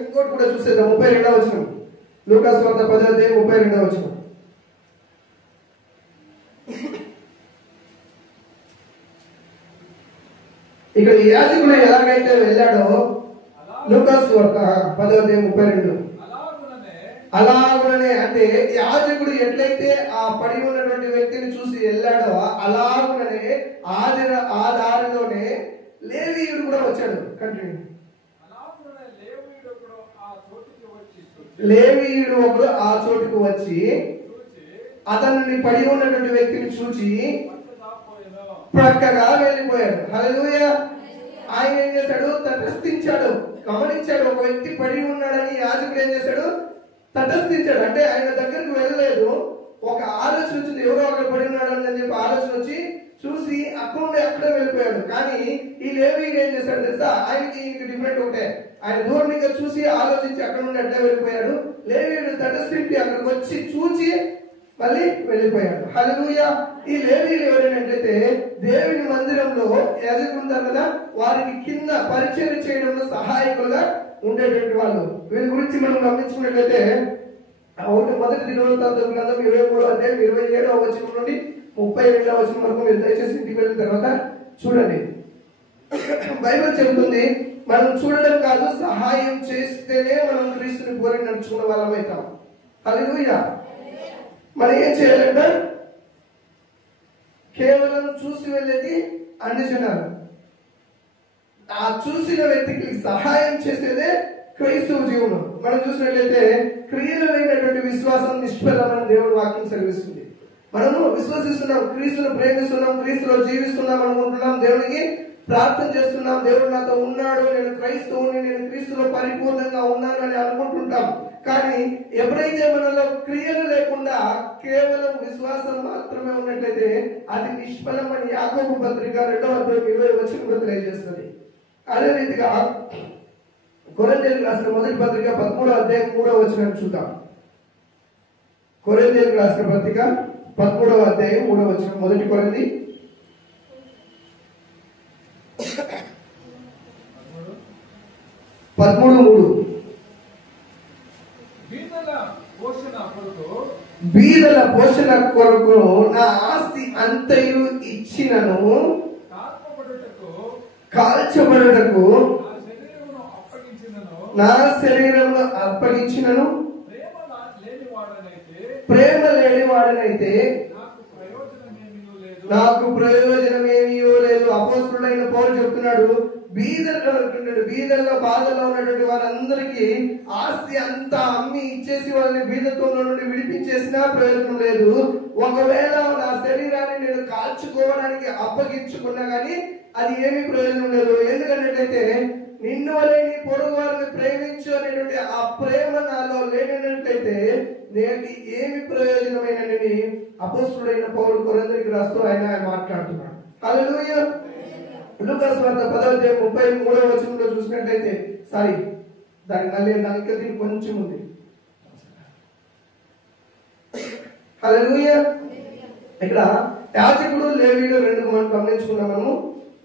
ఇంకోటి కూడా చూసేద్దాం. 32వ వచనం, లూకాసు వార్త 10వ అధ్యాయం 32వ వచనం. ఇక్కడ యాజకుడు ఎలాగైతే వెళ్ళాడో, లూకాసు వార్త 10వ అధ్యాయం 32, అలాగుననే అంటే యాజకుడు ఎట్లయితే ఆ పడి ఉన్నటువంటి వ్యక్తిని చూసి వెళ్ళాడో అలాగుననే ఆ దారిలోనే లేవీయుడు కూడా వచ్చాడు. కంటిన్యూ. లేవీయుడు ఒకడు ఆ చోటుకు వచ్చి అతన్ని పడి ఉన్నటువంటి వ్యక్తిని చూచి ప్రక్కగా వెళ్ళిపోయాడు. హల్లెలూయా. ఆయన ఏం చేశాడు? తటస్థించాడు, గమనించాడు. ఒక వ్యక్తి పడి ఉన్నాడని యాజకుడు ఏం చేశాడు? తటస్థించాడు. అంటే ఆయన దగ్గరకు వెళ్ళలేదు, ఒక ఆలోచన వచ్చింది, ఎవరో అక్కడ పడి ఉన్నాడు అని చెప్పి ఆలోచన వచ్చి చూసి అక్కడే వెళ్ళిపోయాడు. కానీ ఈ లేవీయుడు ఏం చేశాడు తెలుసా? ఆయనకి డిఫరెంట్ ఒకటే, ఆయన దూరంగా చూసి ఆలోచించి అక్కడ నుండి అట్లా వెళ్ళిపోయాడు. లేవీయుడు తటస్థించి అక్కడికి వచ్చి చూసి మళ్ళీ వెళ్ళిపోయాడు. హల్లెలూయా. ఈ లేవీయులు ఎవరైనట్లయితే దేవుని మందిరంలో యాజకులుంటారు కదా, వారికి కింద పరిచయం చేయడంలో సహాయకులుగా ఉండేటువంటి వాళ్ళు. వీరి గురించి మనం గమనించుకున్నట్లయితే మొదటి దినవృత్తాంతం గ్రంథం 23వ అధ్యాయం 27వ వచనం నుండి 32వ వచనం వరకు మీరు దయచేసి ఇంటికి వెళ్ళిన తర్వాత చూడండి. బైబిల్ చెబుతుంది, మనం చూడడం కాదు, సహాయం చేస్తేనే మనం క్రీస్తుని పోలి నడుచుకున్న వాళ్ళం అవుతాం. హల్లెలూయా. మనం ఏం చేయాలంటే కేవలం చూసి వెళ్ళేది అన్ని జనాలు, ఆ చూసిన వ్యక్తికి సహాయం చేసేదే క్రైస్తవ జీవనం. మనం చూసినట్లయితే క్రియలు లేనటువంటి విశ్వాసం నిష్ఫలమని దేవుడు వాక్యం సెలవిస్తుంది. మనము విశ్వసిస్తున్నాం, క్రీస్తును ప్రేమిస్తున్నాం, క్రీస్తులో జీవిస్తున్నాం అనుకుంటున్నాం, దేవునికి ప్రార్థన చేస్తున్నాం, దేవుడు నాతో ఉన్నాడు, నేను క్రైస్తవుని, నేను క్రీస్తులో పరిపూర్ణంగా ఉన్నాను అని అనుకుంటుంటాం. కానీ ఎప్పుడైతే మనలో క్రియలు లేకుండా కేవలం విశ్వాసం మాత్రమే ఉన్నట్లయితే అది నిష్ఫలమని యాకోబు పత్రిక 2:20 తెలియజేస్తుంది. అదే రీతిగా కొరింథీయులకు రాసిన మొదటి పత్రిక 13:3 చూద్దాం. కొరింథీయులకు రాసిన పత్రిక 13:3 మొదటి కొరింథీ 13:3 బీదల పోషణ కొరకు నా ఆస్తి అంతయు ఇచ్చినను కాల్చబడుటకు నా శరీరమును అప్పగించినను ప్రేమ లేనివాడనైతే నాకు ప్రయోజనమేమీ లేదు. అపోస్తలుడైన పౌలు చెప్తున్నాడు, బీదల్లో బాధలో ఉన్నటువంటి వారందరికీ ఆస్తి అంతా అమ్మి ఇచ్చేసి వాళ్ళని బీదత్వంలో నుండి విడిపించేసినా ప్రయోజనం లేదు. ఒకవేళ నా శరీరాన్ని నేను కాల్చుకోవడానికి అప్పగించుకున్నా గానీ అది ఏమీ ప్రయోజనం లేదు. ఎందుకంటే నిన్ను వలె నీ పొరుగు వారిని ప్రేమించు అనేటువంటి ఆ ప్రేమ నాలో లేనట్లయితే నేను ఏమి ప్రయోజనమైనని అపోస్తలుడైన పౌలు కొరింథీయులకు రాస్తూ ఆయన మాట్లాడుతున్నాడు. హల్లెలూయా. లూకాసు వార్త 10:33 చూసినట్లయితే దానికి దీనికి కొంచెం ఉంది. హల్లెలూయా. ఇక్కడ యాజకుడు లేవీయుడు రెండు మనం గమనించుకున్నాం. మనము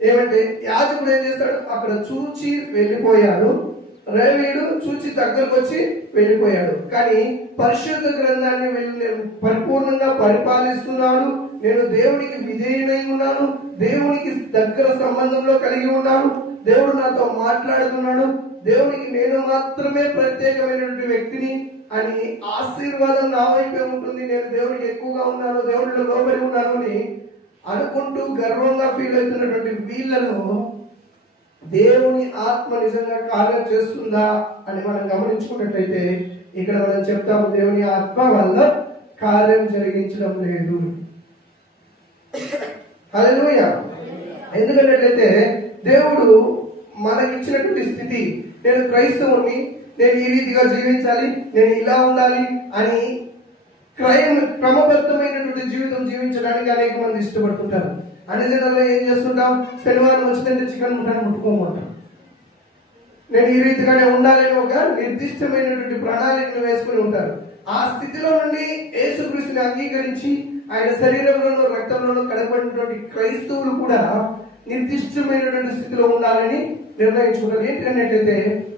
ఏమంటే యాజకుడు ఏం చేస్తాడు, అక్కడ చూచి వెళ్ళిపోయాడు, లేవీయుడు చూచి దగ్గరకు వచ్చి వెళ్ళిపోయాడు. కానీ పరిశుద్ధ గ్రంథాన్ని పరిపూర్ణంగా పరిపాలిస్తున్నాడు. నేను దేవునికి విధేయుడై ఉన్నాను, దేవునికి దగ్గర సంబంధంలో కలిగి ఉన్నాను, దేవుడు నాతో మాట్లాడుతున్నాడు, దేవునికి నేను మాత్రమే ప్రత్యేకమైనటువంటి వ్యక్తిని అని ఆశీర్వాదం నా వైపే ఉంటుంది, నేను దేవునికి ఎక్కువగా ఉన్నాను, దేవుడిలో లోబడి ఉన్నాను అని అనుకుంటూ గర్వంగా ఫీల్ అవుతున్నటువంటి వీళ్ళను దేవుని ఆత్మ నిజంగా కార్యం చేస్తుందా అని మనం గమనించుకున్నట్లయితే ఇక్కడ మనం చెప్తాము, దేవుని ఆత్మ వల్ల కార్యం జరిగించడం లేదు. హల్లెలూయా. ఎందుకంటే దేవుడు మనకిచ్చినటువంటి స్థితి, నేను క్రైస్తవుని, నేను ఈ రీతిగా జీవించాలి, నేను ఇలా ఉండాలి అని క్రమబద్ధమైనటువంటి జీవితం జీవించడానికి అనేక మంది ఇష్టపడుతుంటారు. అన్ని జనాల్లో ఏం చేస్తుంటాం, శనివారం వచ్చిందంటే చికెన్ మటన్ ముట్టుకోమంటాం. నేను ఈ రీతిగానే ఉండాలని ఒక నిర్దిష్టమైనటువంటి ప్రణాళికను వేసుకుని ఉంటారు. ఆ స్థితిలో నుండి యేసుక్రీస్తుని అంగీకరించి ఆయన శరీరంలోనూ రక్తంలోనూ కడపడినటువంటి క్రైస్తవులు కూడా నిర్దిష్టమైనటువంటి స్థితిలో ఉండాలని నిర్ణయించుకుంటారు. ఏంటంటే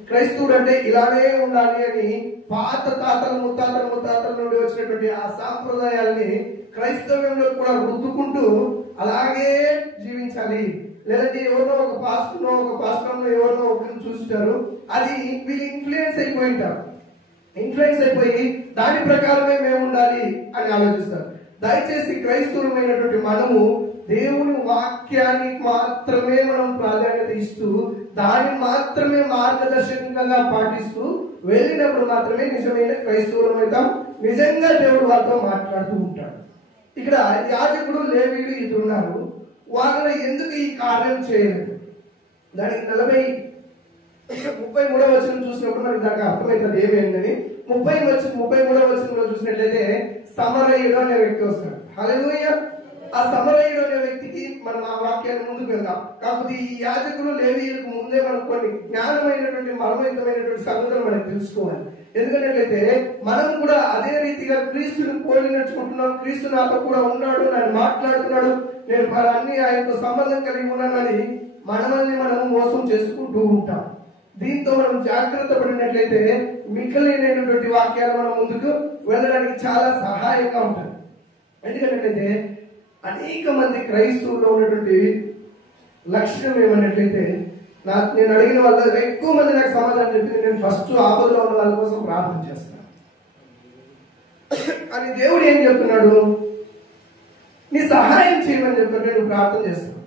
క్రైస్తవుడు అంటే ఇలానే ఉండాలి అని పాత తాతల ముత్తాతల నుండి వచ్చినటువంటి ఆ సాంప్రదాయాల్ని క్రైస్తవ్యంలో కూడా రుద్దుకుంటూ అలాగే జీవించాలి. లేదంటే ఎవరినో ఒక పాస్టర్లో ఎవరినో ఒకరిని చూస్తారు, అది వీళ్ళు ఇన్ఫ్లుయెన్స్ అయిపోయి దాని ప్రకారమే మేము ఉండాలి అని ఆలోచిస్తారు. దయచేసి క్రైస్తవులమైనటువంటి మనము దేవుని వాక్యాన్ని మాత్రమే మనం ప్రాధాన్యత ఇస్తూ దాన్ని మాత్రమే మార్గదర్శకంగా పాటిస్తూ వెళ్ళినప్పుడు మాత్రమే నిజమైన క్రైస్తవులం అవుతాం. నిజంగా దేవుడు వారితో మాట్లాడుతూ ఉంటాడు. ఇక్కడ యాజకుడు లేవీయుడు ఇద్దరు ఉన్నారు. వాళ్ళని ఎందుకు ఈ కార్యం చేయలేదు, దానికి 33 చూసినప్పుడు మనకి దానికి అర్థమవుతుంది ఏమైందని. 33 చూసినట్లయితే సమరయుడు అనే వ్యక్తి వస్తాడు. హల్లెలూయా. ఆ సమరయుడు అనే వ్యక్తికి మనం ఆ వాక్యాన్ని ముందుకు వెళ్దాం. కాకపోతే ఈ యాజకులు లేవీయులకు ముందే మనం కొన్ని జ్ఞానమైనటువంటి మర్మయుతమైనటువంటి సంగతులు మనం తెలుసుకోవాలి. ఎందుకంటే మనం కూడా అదే రీతిగా క్రీస్తుని పోలి నడుచుకుంటున్నాం. క్రీస్తు నాతో కూడా ఉన్నాడు, నన్ను మాట్లాడుతున్నాడు, నేను అన్ని ఆయనతో సంబంధం కలిగి ఉన్నానని మనల్ని మనం మోసం చేసుకుంటూ ఉంటాం. దీంతో మనం జాగ్రత్త పడినట్లయితే మిగిలినటువంటి వాక్యాలు మనం ముందుకు వెళ్ళడానికి చాలా సహాయంగా ఉంటుంది. ఎందుకంటే అనేక మంది క్రైస్తవుల్లో ఉన్నటువంటి లక్షణం ఏమన్నట్లయితే నేను అడిగిన వాళ్ళ ఎక్కువ మంది నాకు సమాధానం చెప్పింది, నేను ఫస్ట్ ఆపదలో ఉన్న వాళ్ళ కోసం ప్రార్థన చేస్తాను అని. దేవుడు ఏం చెప్తున్నాడు, నీ సహాయం చేయమని చెప్తుంటే నువ్వు ప్రార్థన చేస్తావు.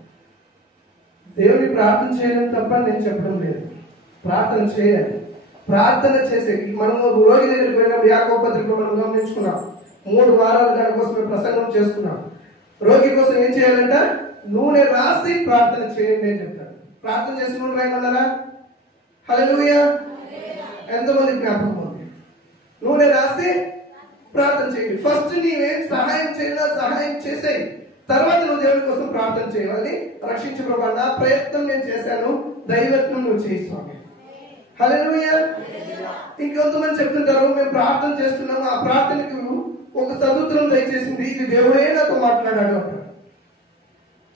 దేవుని ప్రార్థన చేయడం తప్ప నేను చెప్పడం లేదు, ప్రార్థన చేయాలి. ప్రార్థన చేసే మనము రోగి దగ్గరికి పోయినప్పుడు యాకోబు పత్రికలో మనం గమనించుకున్నాం. 3 వారాలు దానికోసమే ప్రసంగం చేసుకున్నాం. రోగి కోసం ఏం చేయాలంట, నూనె రాసి ప్రార్థన చేయండి అని చెప్తాడు. ప్రార్థన చేసి నూనె రాయమన్నారా? హల్లెలూయా. ఎంతమంది జ్ఞాపకం ఉంది? నూనె రాసి ప్రార్థన చేయండి. ఫస్ట్ నీవేం సహాయం చేయాలా సహాయం చేసేయి, తర్వాత నువ్వు దేవుని కోసం ప్రార్థన చేయాలి. రక్షించు ప్రభా, నా ప్రయత్నం నేను చేశాను, దైవత్వం నువ్వు చేయి స్వామి. హల్లెలూయా. ఇంకొంతమంది చెప్తుంటారు, మేము ప్రార్థన చేస్తున్నాము, ఆ ప్రార్థనకు ఒక సదుత్తరం దయచేసింది, ఇది దేవుడే నాతో మాట్లాడాడు అంటారు.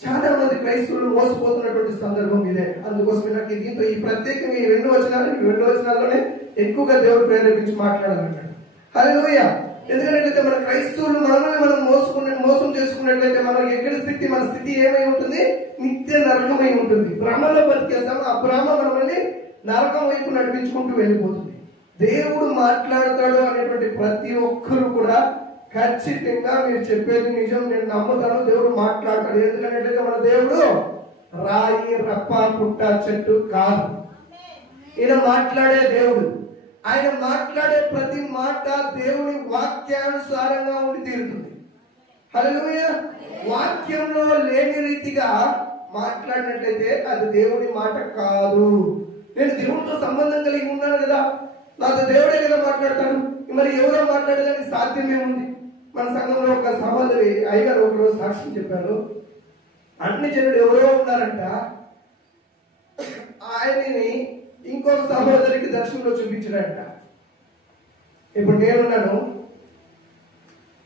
చాలా మంది క్రైస్తవులు మోసపోతున్నటువంటి సందర్భం ఇదే. అందుకోసమే నాకు దీంతో ఈ ప్రత్యేకంగా ఈ రెండు వచనాల్లోనే ఎక్కువగా దేవుడు ప్రేరేపించి మాట్లాడాలంటాడు. హల్లెలూయా. ఎందుకంటే మన క్రైస్తవులు మనల్ని మనం మోసం చేసుకున్నట్లయితే మన మన స్థితి ఏమై ఉంటుంది? నిత్య నరకమై ఉంటుంది. భ్రమలో బతికేస్తాం, ఆ భ్రమ మనల్ని నరకం వైపు నడిపించుకుంటూ వెళ్ళిపోతుంది. దేవుడు మాట్లాడతాడు అనేటువంటి ప్రతి ఒక్కరు కూడా ఖచ్చితంగా మీరు చెప్పేది నిజం, నేను నమ్ముతాను, దేవుడు మాట్లాడతాడు. ఎందుకంటే మన దేవుడు రాయి రప్ప పుట్ట చెట్టు కాదు. ఈయన మాట్లాడే దేవుడు. ఆయన మాట్లాడే ప్రతి మాట దేవుని వాక్యానుసారంగా ఉండి తీరుతుంది. హల్లెలూయా. వాక్యంలో లేని రీతిగా మాట్లాడినట్లయితే అది దేవుని మాట కాదు. నేను దేవుడితో సంబంధం కలిగి ఉన్నాను కదా, నాతో దేవుడే కదా మాట్లాడతాడు, మరి ఎవరో మాట్లాడడానికి సాధ్యమే ఉంది. మన సంఘంలో ఒక సహోదరి అయ్యగారు ఒకరోజు సాక్ష్యం చెప్పారు. అన్ని జనుడు ఎవరో ఉన్నారంట, ఆయనని ఇంకొక సహోదరికి దర్శనంలో చూపించాడంట. ఇప్పుడు నేనున్నాను,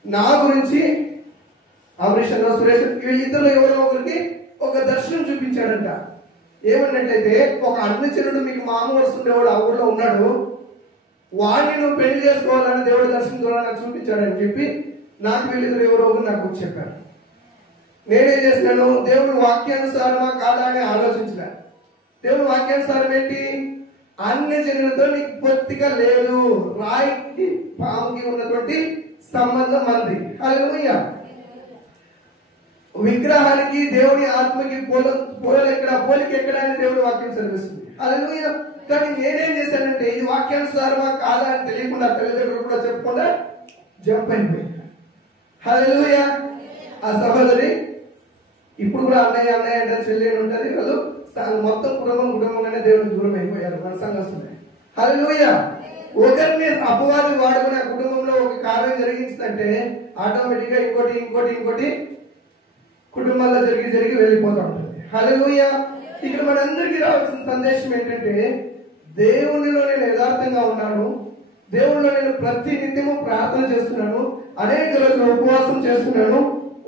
నా గురించి అమరీష్ అన్న, సురేష్, వీళ్ళిద్దరు ఎవరో ఒకరికి ఒక దర్శనం చూపించాడంట. ఏమన్నట్లయితే, ఒక అన్నచరుడు మీకు మామూలు ఉండేవాడు ఆ ఊళ్ళో ఉన్నాడు, వాడిని నువ్వు పెళ్లి చేసుకోవాలని దేవుడి దర్శనం ద్వారా నాకు చూపించాడని చెప్పి నాకు వీళ్ళిద్దరు ఎవరో నాకు చెప్పారు. నేనేం చేసినాను, దేవుడు వాక్యానుసారమా కాదా అని ఆలోచించిన. దేవుడు వాక్యానుసారం ఏంటి? అన్ని జనులతో నీకు పొత్తిక లేదు, రాయికి పాముకి ఉన్నటువంటి సంబంధం మంది. హల్లెలూయా. విగ్రహానికి దేవుని ఆత్మకి పోలిక ఎక్కడ అని దేవుడి వాక్యం చదివిస్తుంది. హల్లెలూయా. కానీ నేనేం చేశానంటే, ఇది వాక్యానుసారమా కాదా అని తెలియకుండా తల్లిదండ్రులు కూడా చెప్పకుండా జంప్ అయిపోయింది. హల్లెలూయా. ఆ సహోదరి ఇప్పుడు కూడా అన్నయ్య అంటే చెల్లి ఉంటుంది. వాళ్ళు మొత్తం కుటుంబంగానే దేవుడికి దూరం అయిపోయారు మన సంఘస్థులే. హల్లెలూయా. ఒకరిని అపవాది వాడుకుని ఆ కుటుంబంలో ఒక కార్యం జరిగించిందంటే ఆటోమేటిక్ గా ఇంకోటి కుటుంబాల్లో జరిగి వెళ్ళిపోతూ ఉంటుంది. హల్లెలూయా. ఇక్కడ మనందరికీ రావాల్సిన సందేశం ఏంటంటే, దేవునిలో నేను యథార్థంగా ఉన్నాను, దేవునిలో నేను ప్రతి నిత్యము ప్రార్థన చేస్తున్నాను, అనేక రోజులు ఉపవాసం చేస్తున్నాను.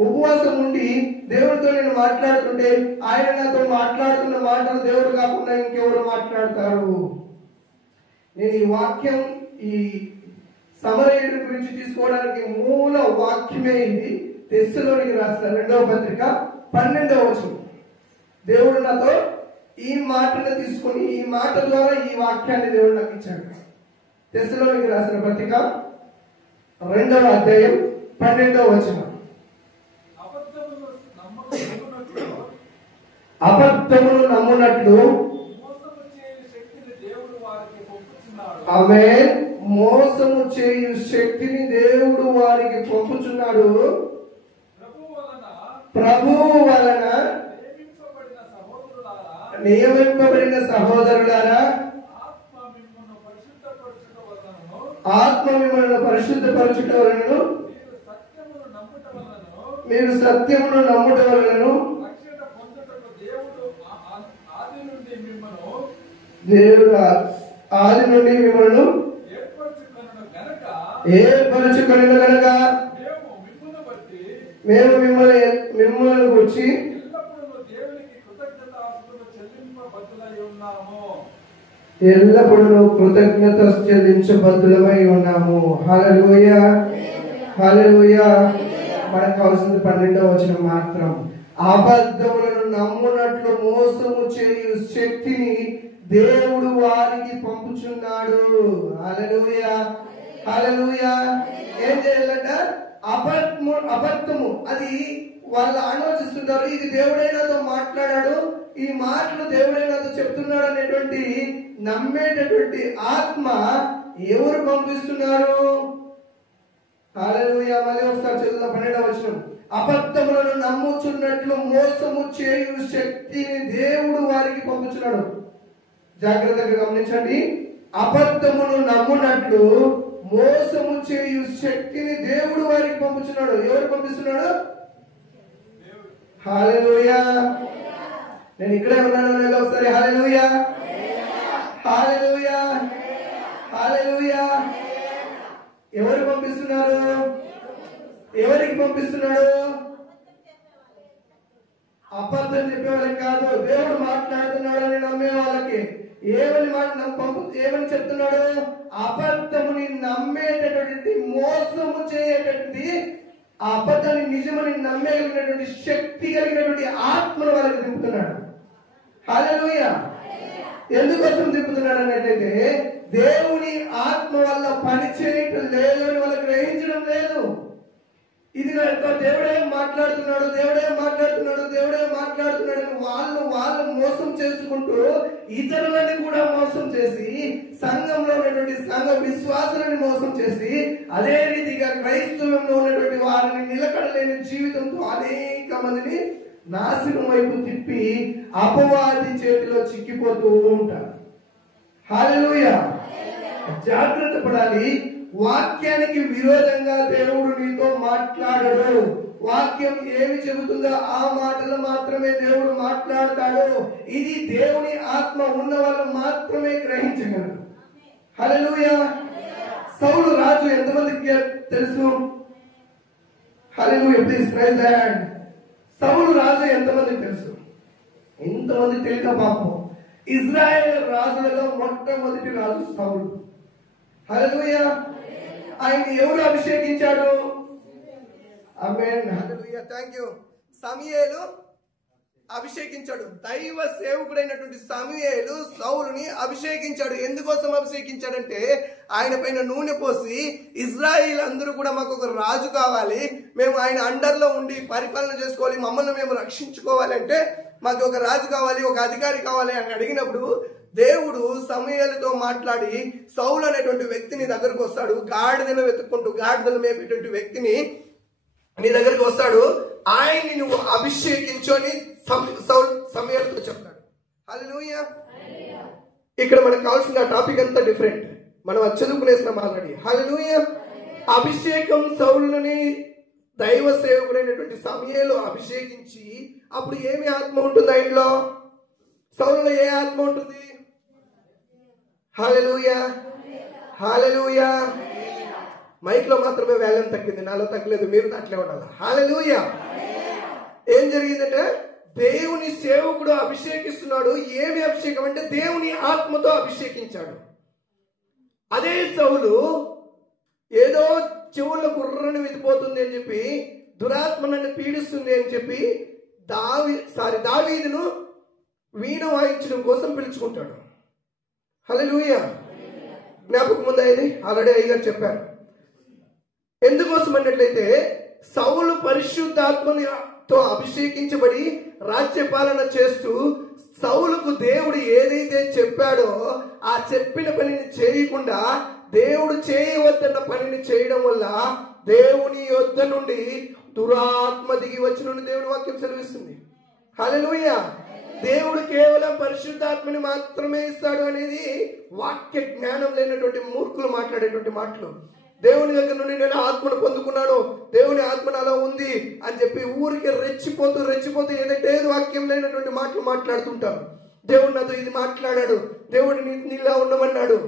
ఉపవాసం ఉండి దేవుడితో నేను మాట్లాడుతుంటే ఆయన నాతో మాట్లాడుతున్న మాటలు దేవుడు కాకుండా ఇంకెవరు మాట్లాడతారు? నేను ఈ వాక్యం, ఈ సమరయుడి గురించి తీసుకోవడానికి మూల వాక్యమే ఇది. తెస్సలోనికి రాసిన 2వ పత్రిక 12వ వచనం. దేవుడు నాతో ఈ మాటను తీసుకొని, ఈ మాట ద్వారా ఈ వాక్యాన్ని దేవుడు నాకు ఇచ్చాడు. తెస్సలోనికి రాసిన పత్రిక 2వ అధ్యాయం 12వ వచనం. అబద్ధమును నమ్మునట్లు ఆమేన్, మోసము చేయు శక్తిని దేవుడు వారికి పంపుచున్నాడు. ప్రభువు వలన నియమింపబడిన సహోదరులారా, ఆత్మ మిమ్మల్ని పరిశుద్ధపరచుట వలన, మీరు సత్యమును నమ్ముట వలన దేవుడు ఆది నుండి మిమ్మల్ని ఏర్పరచుకొనెను గనుక మేము మిమ్మల్ని గురించి ఎల్లప్పుడూ కృతజ్ఞత చెల్లించబద్దులమై ఉన్నాము. హల్లెలూయా. హల్లెలూయా. మనకు కావాల్సింది 12వ వచనం మాత్రం. అబద్ధములను నమ్మునట్లు మోసము చేయు శక్తిని దేవుడు వారికి పంపుచున్నాడు. హల్లెలూయా. హల్లెలూయా. ఏం చేయాలంట? అబద్ధము అది వాళ్ళు ఆలోచిస్తుంటారు, ఇది దేవుడే నాతో మాట్లాడాడు, ఈ మాటలు దేవుడే నాతో చెప్తున్నాడు అనేటువంటి నమ్మేటటువంటి ఆత్మ ఎవరు పంపిస్తున్నారు? హల్లెలూయా. మళ్ళీ ఒకసారి చదువుదాం 12వ వచనం. అబద్ధములను నమ్ముచున్నట్లు మోసము చేయు శక్తిని దేవుడు వారికి పంపుచున్నాడు. జాగ్రత్తగా గమనించండి. అబద్ధమును నమ్మునట్లు మోసము చేయు శక్తిని దేవుడు వారికి పంపుతున్నాడు. ఎవరు పంపిస్తున్నాడు? హల్లెలూయా. నేను ఇక్కడే ఉన్నాను లేదా? ఒకసారి హల్లెలూయా, హల్లెలూయా, హల్లెలూయా. ఎవరు పంపిస్తున్నారు? ఎవరికి పంపిస్తున్నాడు? అబద్ధం చెప్పే వాళ్ళకి కాదు, దేవుడు మాట్లాడుతున్నాడు అని నమ్మే వాళ్ళకి. ఏమని చెప్తున్నాడు? అబద్ధముని నమ్మేటటువంటి, మోసము చేయటటువంటి, ఆ అబద్ధాన్ని నిజమని నమ్మేటటువంటి శక్తి కలిగినటువంటి ఆత్మను వాళ్ళకి దింపుతున్నాడు. హల్లెలూయా. ఎందుకోసం దింపుతున్నాడు అన్నట్లయితే దేవుని ఆత్మ వల్ల పని చేయటం లేదు అని వాళ్ళకి గ్రహించడం లేదు. ఇది దేవుడే మాట్లాడుతున్నాడు, దేవుడే మాట్లాడుతున్నాడు, దేవుడే మాట్లాడుతున్నాడు అని వాళ్ళు మోసం చేసుకుంటూ ఇతరులని కూడా మోసం చేసి, సంఘంలో ఉన్నటువంటి సంఘ విశ్వాసాలని మోసం చేసి, అదే రీతిగా క్రైస్తవంలో ఉన్నటువంటి వారిని నిలకడలేని జీవితంతో అనేక మందిని నాశనం వైపు తిప్పి అపవాది చేతిలో చిక్కిపోతూ ఉంటారు. హల్లెలూయా. జాగ్రత్త పడాలి. వాక్యానికి విరోధంగా దేవుడు నీతో మాట్లాడడు. వాక్యం ఏమి చెబుతుందో ఆ మాటలు మాత్రమే దేవుడు మాట్లాడతాడు. ఇది దేవుని ఆత్మ ఉన్న వాళ్ళు మాత్రమే గ్రహించగలరు. హల్లెలూయా. సౌలు రాజు ఎంతమందికి తెలుసు? Hallelujah. Please praise the lord. Saul రాజు ఎంతమందికి తెలుసు? ఇంతమంది తెలియక పాపం. ఇజ్రాయెల్ రాజులలో మొట్టమొదటి రాజు సౌలు. హల్లెలూయా. ఆయన ఎవరు అభిషేకించాడు? ఆమేన్. హల్లెలూయా. థాంక్యూ. సమూయేలు అభిషేకించాడు. దైవ సేవకుడైనటువంటి సమూయేలు సౌలుని అభిషేకించాడు. ఎందుకోసం అభిషేకించాడంటే ఆయన పైన నూనె పోసి, ఇజ్రాయిల్ అందరూ కూడా మాకు ఒక రాజు కావాలి, మేము ఆయన అండర్లో ఉండి పరిపాలన చేసుకోవాలి, మమ్మల్ని మేము రక్షించుకోవాలంటే మాకు ఒక రాజు కావాలి, ఒక అధికారి కావాలి అని అడిగినప్పుడు దేవుడు సమూయేలుతో మాట్లాడి సౌలు అనేటువంటి వ్యక్తిని దగ్గరకు వస్తాడు. గాడిదను వెతుక్కుంటూ, గాడిదలు మేపేటువంటి వ్యక్తిని నీ దగ్గరికి వస్తాడు. ఆయన్ని నువ్వు అభిషేకించు అని సమూయేలుతో చెప్తాడు. హల్లెలూయా. ఇక్కడ మనకు కావాల్సిన టాపిక్ అంతా డిఫరెంట్. మనం అది చదువుకునేసినాం ఆల్రెడీ. హల్లెలూయా. అభిషేకం సౌలుని దైవ సేవకుడైనటువంటి సమూయేలు అభిషేకించి, అప్పుడు ఏమి ఆత్మ ఉంటుంది ఆయనలో? సౌలులో ఏ ఆత్మ ఉంటుంది? హల్లెలూయా, హల్లెలూయా. మైక్ లో మాత్రమే వేలం తగ్గింది, నాలో తగ్గలేదు. మీరు అట్లే ఉండాలి. హల్లెలూయా. ఏం జరిగిందంటే దేవుని సేవకుడు అభిషేకిస్తున్నాడు. ఏమి అభిషేకం అంటే దేవుని ఆత్మతో అభిషేకించాడు. అదే సౌలు ఏదో చెవుల్లో గుర్రని విడిపోతుంది అని చెప్పి, దురాత్మ నన్ను పీడిస్తుంది అని చెప్పి దావీదును వీణ వాయించడం కోసం పిలుచుకుంటాడు. హల్లెలూయా. జ్ఞాపకం ఉందా? ఇది ఆల్రెడీ అయ్యగారు చెప్పారు. ఎందుకోసం అన్నట్లయితే సౌలు పరిశుద్ధాత్మతో అభిషేకించబడి రాజ్యపాలన చేస్తూ, సౌలుకు దేవుడు ఏదైతే చెప్పాడో ఆ చెప్పిన పనిని చేయకుండా దేవుడు చేయవద్దన్న పనిని చేయడం వల్ల దేవుని యొద్ద నుండి దురాత్మ దిగి వచ్చిన దేవుని వాక్యం సెలవిస్తుంది. హల్లెలూయా. దేవుడు కేవలం పరిశుద్ధాత్మని మాత్రమే ఇస్తాడు అనేది వాక్య జ్ఞానం లేనటువంటి మూర్ఖులు మాట్లాడేటువంటి మాటలు. దేవుని దగ్గర నుండి నేను ఆత్మను పొందుకున్నాను, దేవుని ఆత్మ నాలో ఉంది అని చెప్పి ఊరికి రెచ్చిపోతూ ఏదైతే వాక్యం లేనటువంటి మాటలు మాట్లాడుతుంటారు. దేవుడు నాతో ఇది మాట్లాడాడు, దేవుడు నీలా ఉండమన్నాడు.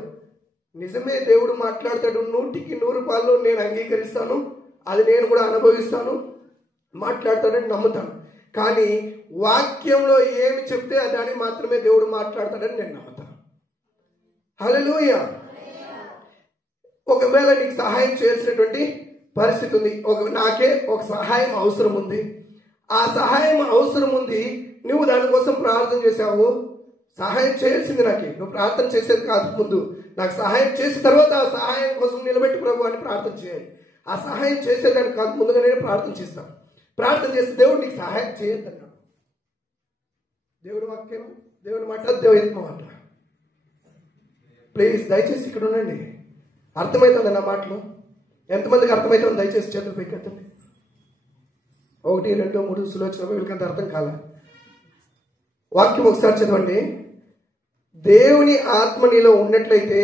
నిజమే, దేవుడు మాట్లాడతాడు. 100% నేను అంగీకరిస్తాను, అది నేను కూడా అనుభవిస్తాను, మాట్లాడతానని నమ్ముతాను. కానీ వాక్యంలో ఏమి చెప్తే దాన్ని మాత్రమే దేవుడు మాట్లాడతాడని నేను నమ్ముతాను. హల్లెలూయా. ఒకవేళ నీకు సహాయం చేయాల్సినటువంటి పరిస్థితి ఉంది, నాకే ఒక సహాయం అవసరం ఉంది, ఆ సహాయం అవసరం ఉంది, నువ్వు దానికోసం ప్రార్థన చేశావు. సహాయం చేయాల్సింది నాకే, నువ్వు ప్రార్థన చేసేది కాదు. ముందు నాకు సహాయం చేసిన తర్వాత ఆ సహాయం కోసం నిలబెట్టి ప్రభు అని ప్రార్థన చేయాలి. ఆ సహాయం చేసేదానికి కాదు, ముందుగా నేను ప్రార్థన చేస్తాను. ప్రార్థన చేస్తే దేవుడు నీకు సహాయం చేయొద్దన్నాడు. దేవుడి వాక్యం, దేవుని మాట, దేవుని మాట. ప్లీజ్ దయచేసి ఇక్కడ ఉండండి. అర్థమవుతుంది నా మాటలు? ఎంతమందికి అర్థమవుతుంది? దయచేసి చేతులు పైకెత్తండి. 1, 2, 3 సులోచన వీళ్ళకంత అర్థం కాల. వాక్యం ఒకసారి చదవండి. దేవుని ఆత్మ నీలో ఉన్నట్లయితే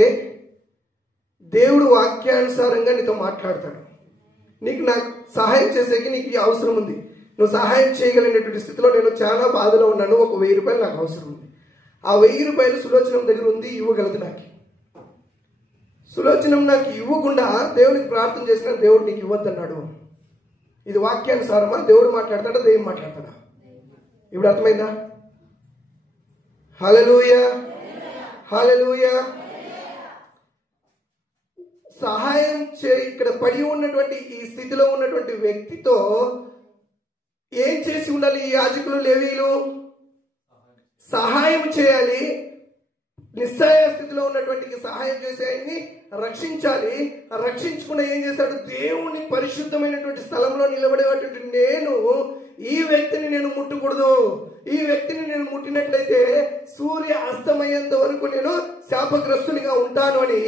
దేవుడు వాక్యానుసారంగా నీతో మాట్లాడతాడు. నీకు నాకు సహాయం చేసేకి నీకు అవసరం ఉంది, నువ్వు సహాయం చేయగలిగినటువంటి స్థితిలో నేను చాలా బాధలో ఉన్నాను, ఒక 1000 రూపాయలు నాకు అవసరం ఉంది. ఆ 1000 రూపాయలు సులోచనం దగ్గర ఉంది, ఇవ్వగలదు నాకు. సులోచనం నాకు ఇవ్వకుండా దేవునికి ప్రార్థన చేసినా దేవుడు నీకు ఇవ్వద్దన్నాడు. ఇది వాక్యానుసారమా? దేవుడు మాట్లాడతాడా, దేవుడు మాట్లాడతాడా? ఇప్పుడు అర్థమైందా? హల్లెలూయా, హల్లెలూయా. సహాయం ఇక్కడ పడి ఉన్నటువంటి ఈ స్థితిలో ఉన్నటువంటి వ్యక్తితో ఏం చేసి ఉండాలి? ఈ యాజకులు లేవీలు సహాయం చేయాలి. నిస్సహాయ స్థితిలో ఉన్నటువంటి సహాయం చేసి ఆయన్ని రక్షించాలి. రక్షించకుండా ఏం చేశాడు? దేవుని పరిశుద్ధమైనటువంటి స్థలంలో నిలబడేటువంటి నేను ఈ వ్యక్తిని నేను ముట్టకూడదు, ఈ వ్యక్తిని నేను ముట్టినట్లయితే సూర్య అస్తమయ్యేంత వరకు నేను శాపగ్రస్తునిగా ఉంటాను అని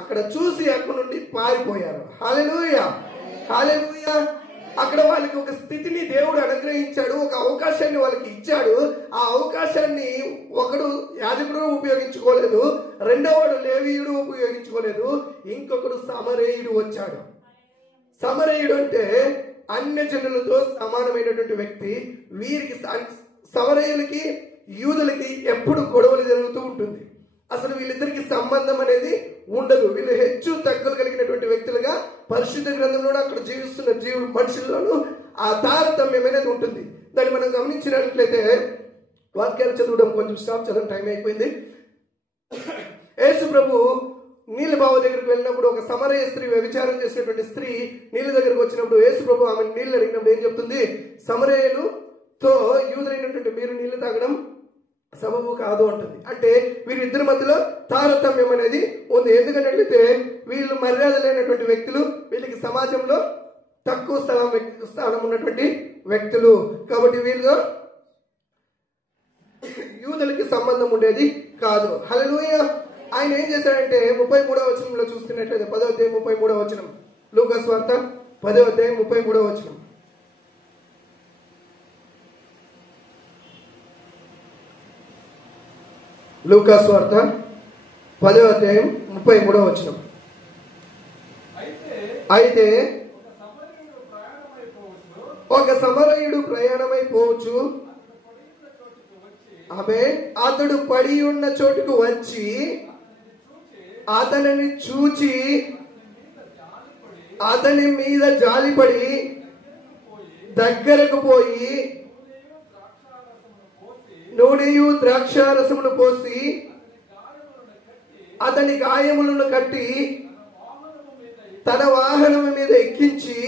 అక్కడ చూసి అక్కడ నుండి పారిపోయారు. హల్లెలూయా, హల్లెలూయా. అక్కడ వాళ్ళకి ఒక స్థితిని దేవుడు అనుగ్రహించాడు, ఒక అవకాశాన్ని వాళ్ళకి ఇచ్చాడు. ఆ అవకాశాన్ని ఒకడు యాజకుడు ఉపయోగించుకోలేదు, రెండోవాడు లేవీయుడు ఉపయోగించుకోలేదు, ఇంకొకడు సమరేయుడు వచ్చాడు. సమరేయుడు అంటే అన్య జనులతో సమానమైనటువంటి వ్యక్తి. వీరికి సమరయులకి యూదులకి ఎప్పుడు గొడవలు జరుగుతూ ఉంటుంది. అసలు వీళ్ళిద్దరికి సంబంధం అనేది ఉండదు. వీళ్ళు హెచ్చు తగ్గులు కలిగినటువంటి వ్యక్తులుగా పరిశుద్ధ గ్రంథంలో అక్కడ జీవిస్తున్న మనుషుల్లోనూ ఆ తారతమ్యం అనేది ఉంటుంది. దాన్ని మనం గమనించినట్లయితే వాక్యాలు చదవడం కొంచెం స్టాప్, చదవడం టైం అయిపోయింది. యేసు ప్రభు నీళ్ళ బావి దగ్గరికి వెళ్ళినప్పుడు ఒక సమరయ స్త్రీ, వ్యభిచారం చేసినటువంటి స్త్రీ నీళ్ళ దగ్గరకు వచ్చినప్పుడు యేసు ప్రభు ఆమె నీళ్ళు అడిగినప్పుడు ఏం చెప్తుంది? సమరయులతో యూదులైనటువంటి మీరు నీళ్లు తాగడం సబబు కాదు అంటుంది. అంటే వీరిద్దరి మధ్యలో తారతమ్యం అనేది ఉంది. ఎందుకంటే వీళ్ళు మర్యాద లేనటువంటి వ్యక్తులు, వీళ్ళకి సమాజంలో తక్కువ స్థానం ఉన్నటువంటి వ్యక్తులు. కాబట్టి వీళ్ళు యూదులకి సంబంధం ఉండేది కాదు. హల్లెలూయా. ఆయన ఏం చేశాడంటే 33వ వచనంలో చూస్తున్నట్లయితే 10వ అధ్యాయం 33వ వచనం, లూకా సువార్త 10వ అధ్యాయం 33వ వచనం. లూకా సువార్త 10వ అధ్యాయం 33వ వచనం. అయితే ఒక సమరయుడు ప్రయాణమైపోవచ్చు, ఆమె అతడు పడి ఉన్న చోటుకు వచ్చి అతనిని చూచి అతని మీద జాలిపడి దగ్గరకు పోయి నూనెయు ద్రాక్షారసమును పోసి అతని గాయములను కట్టి తన వాహనం మీద ఎక్కించి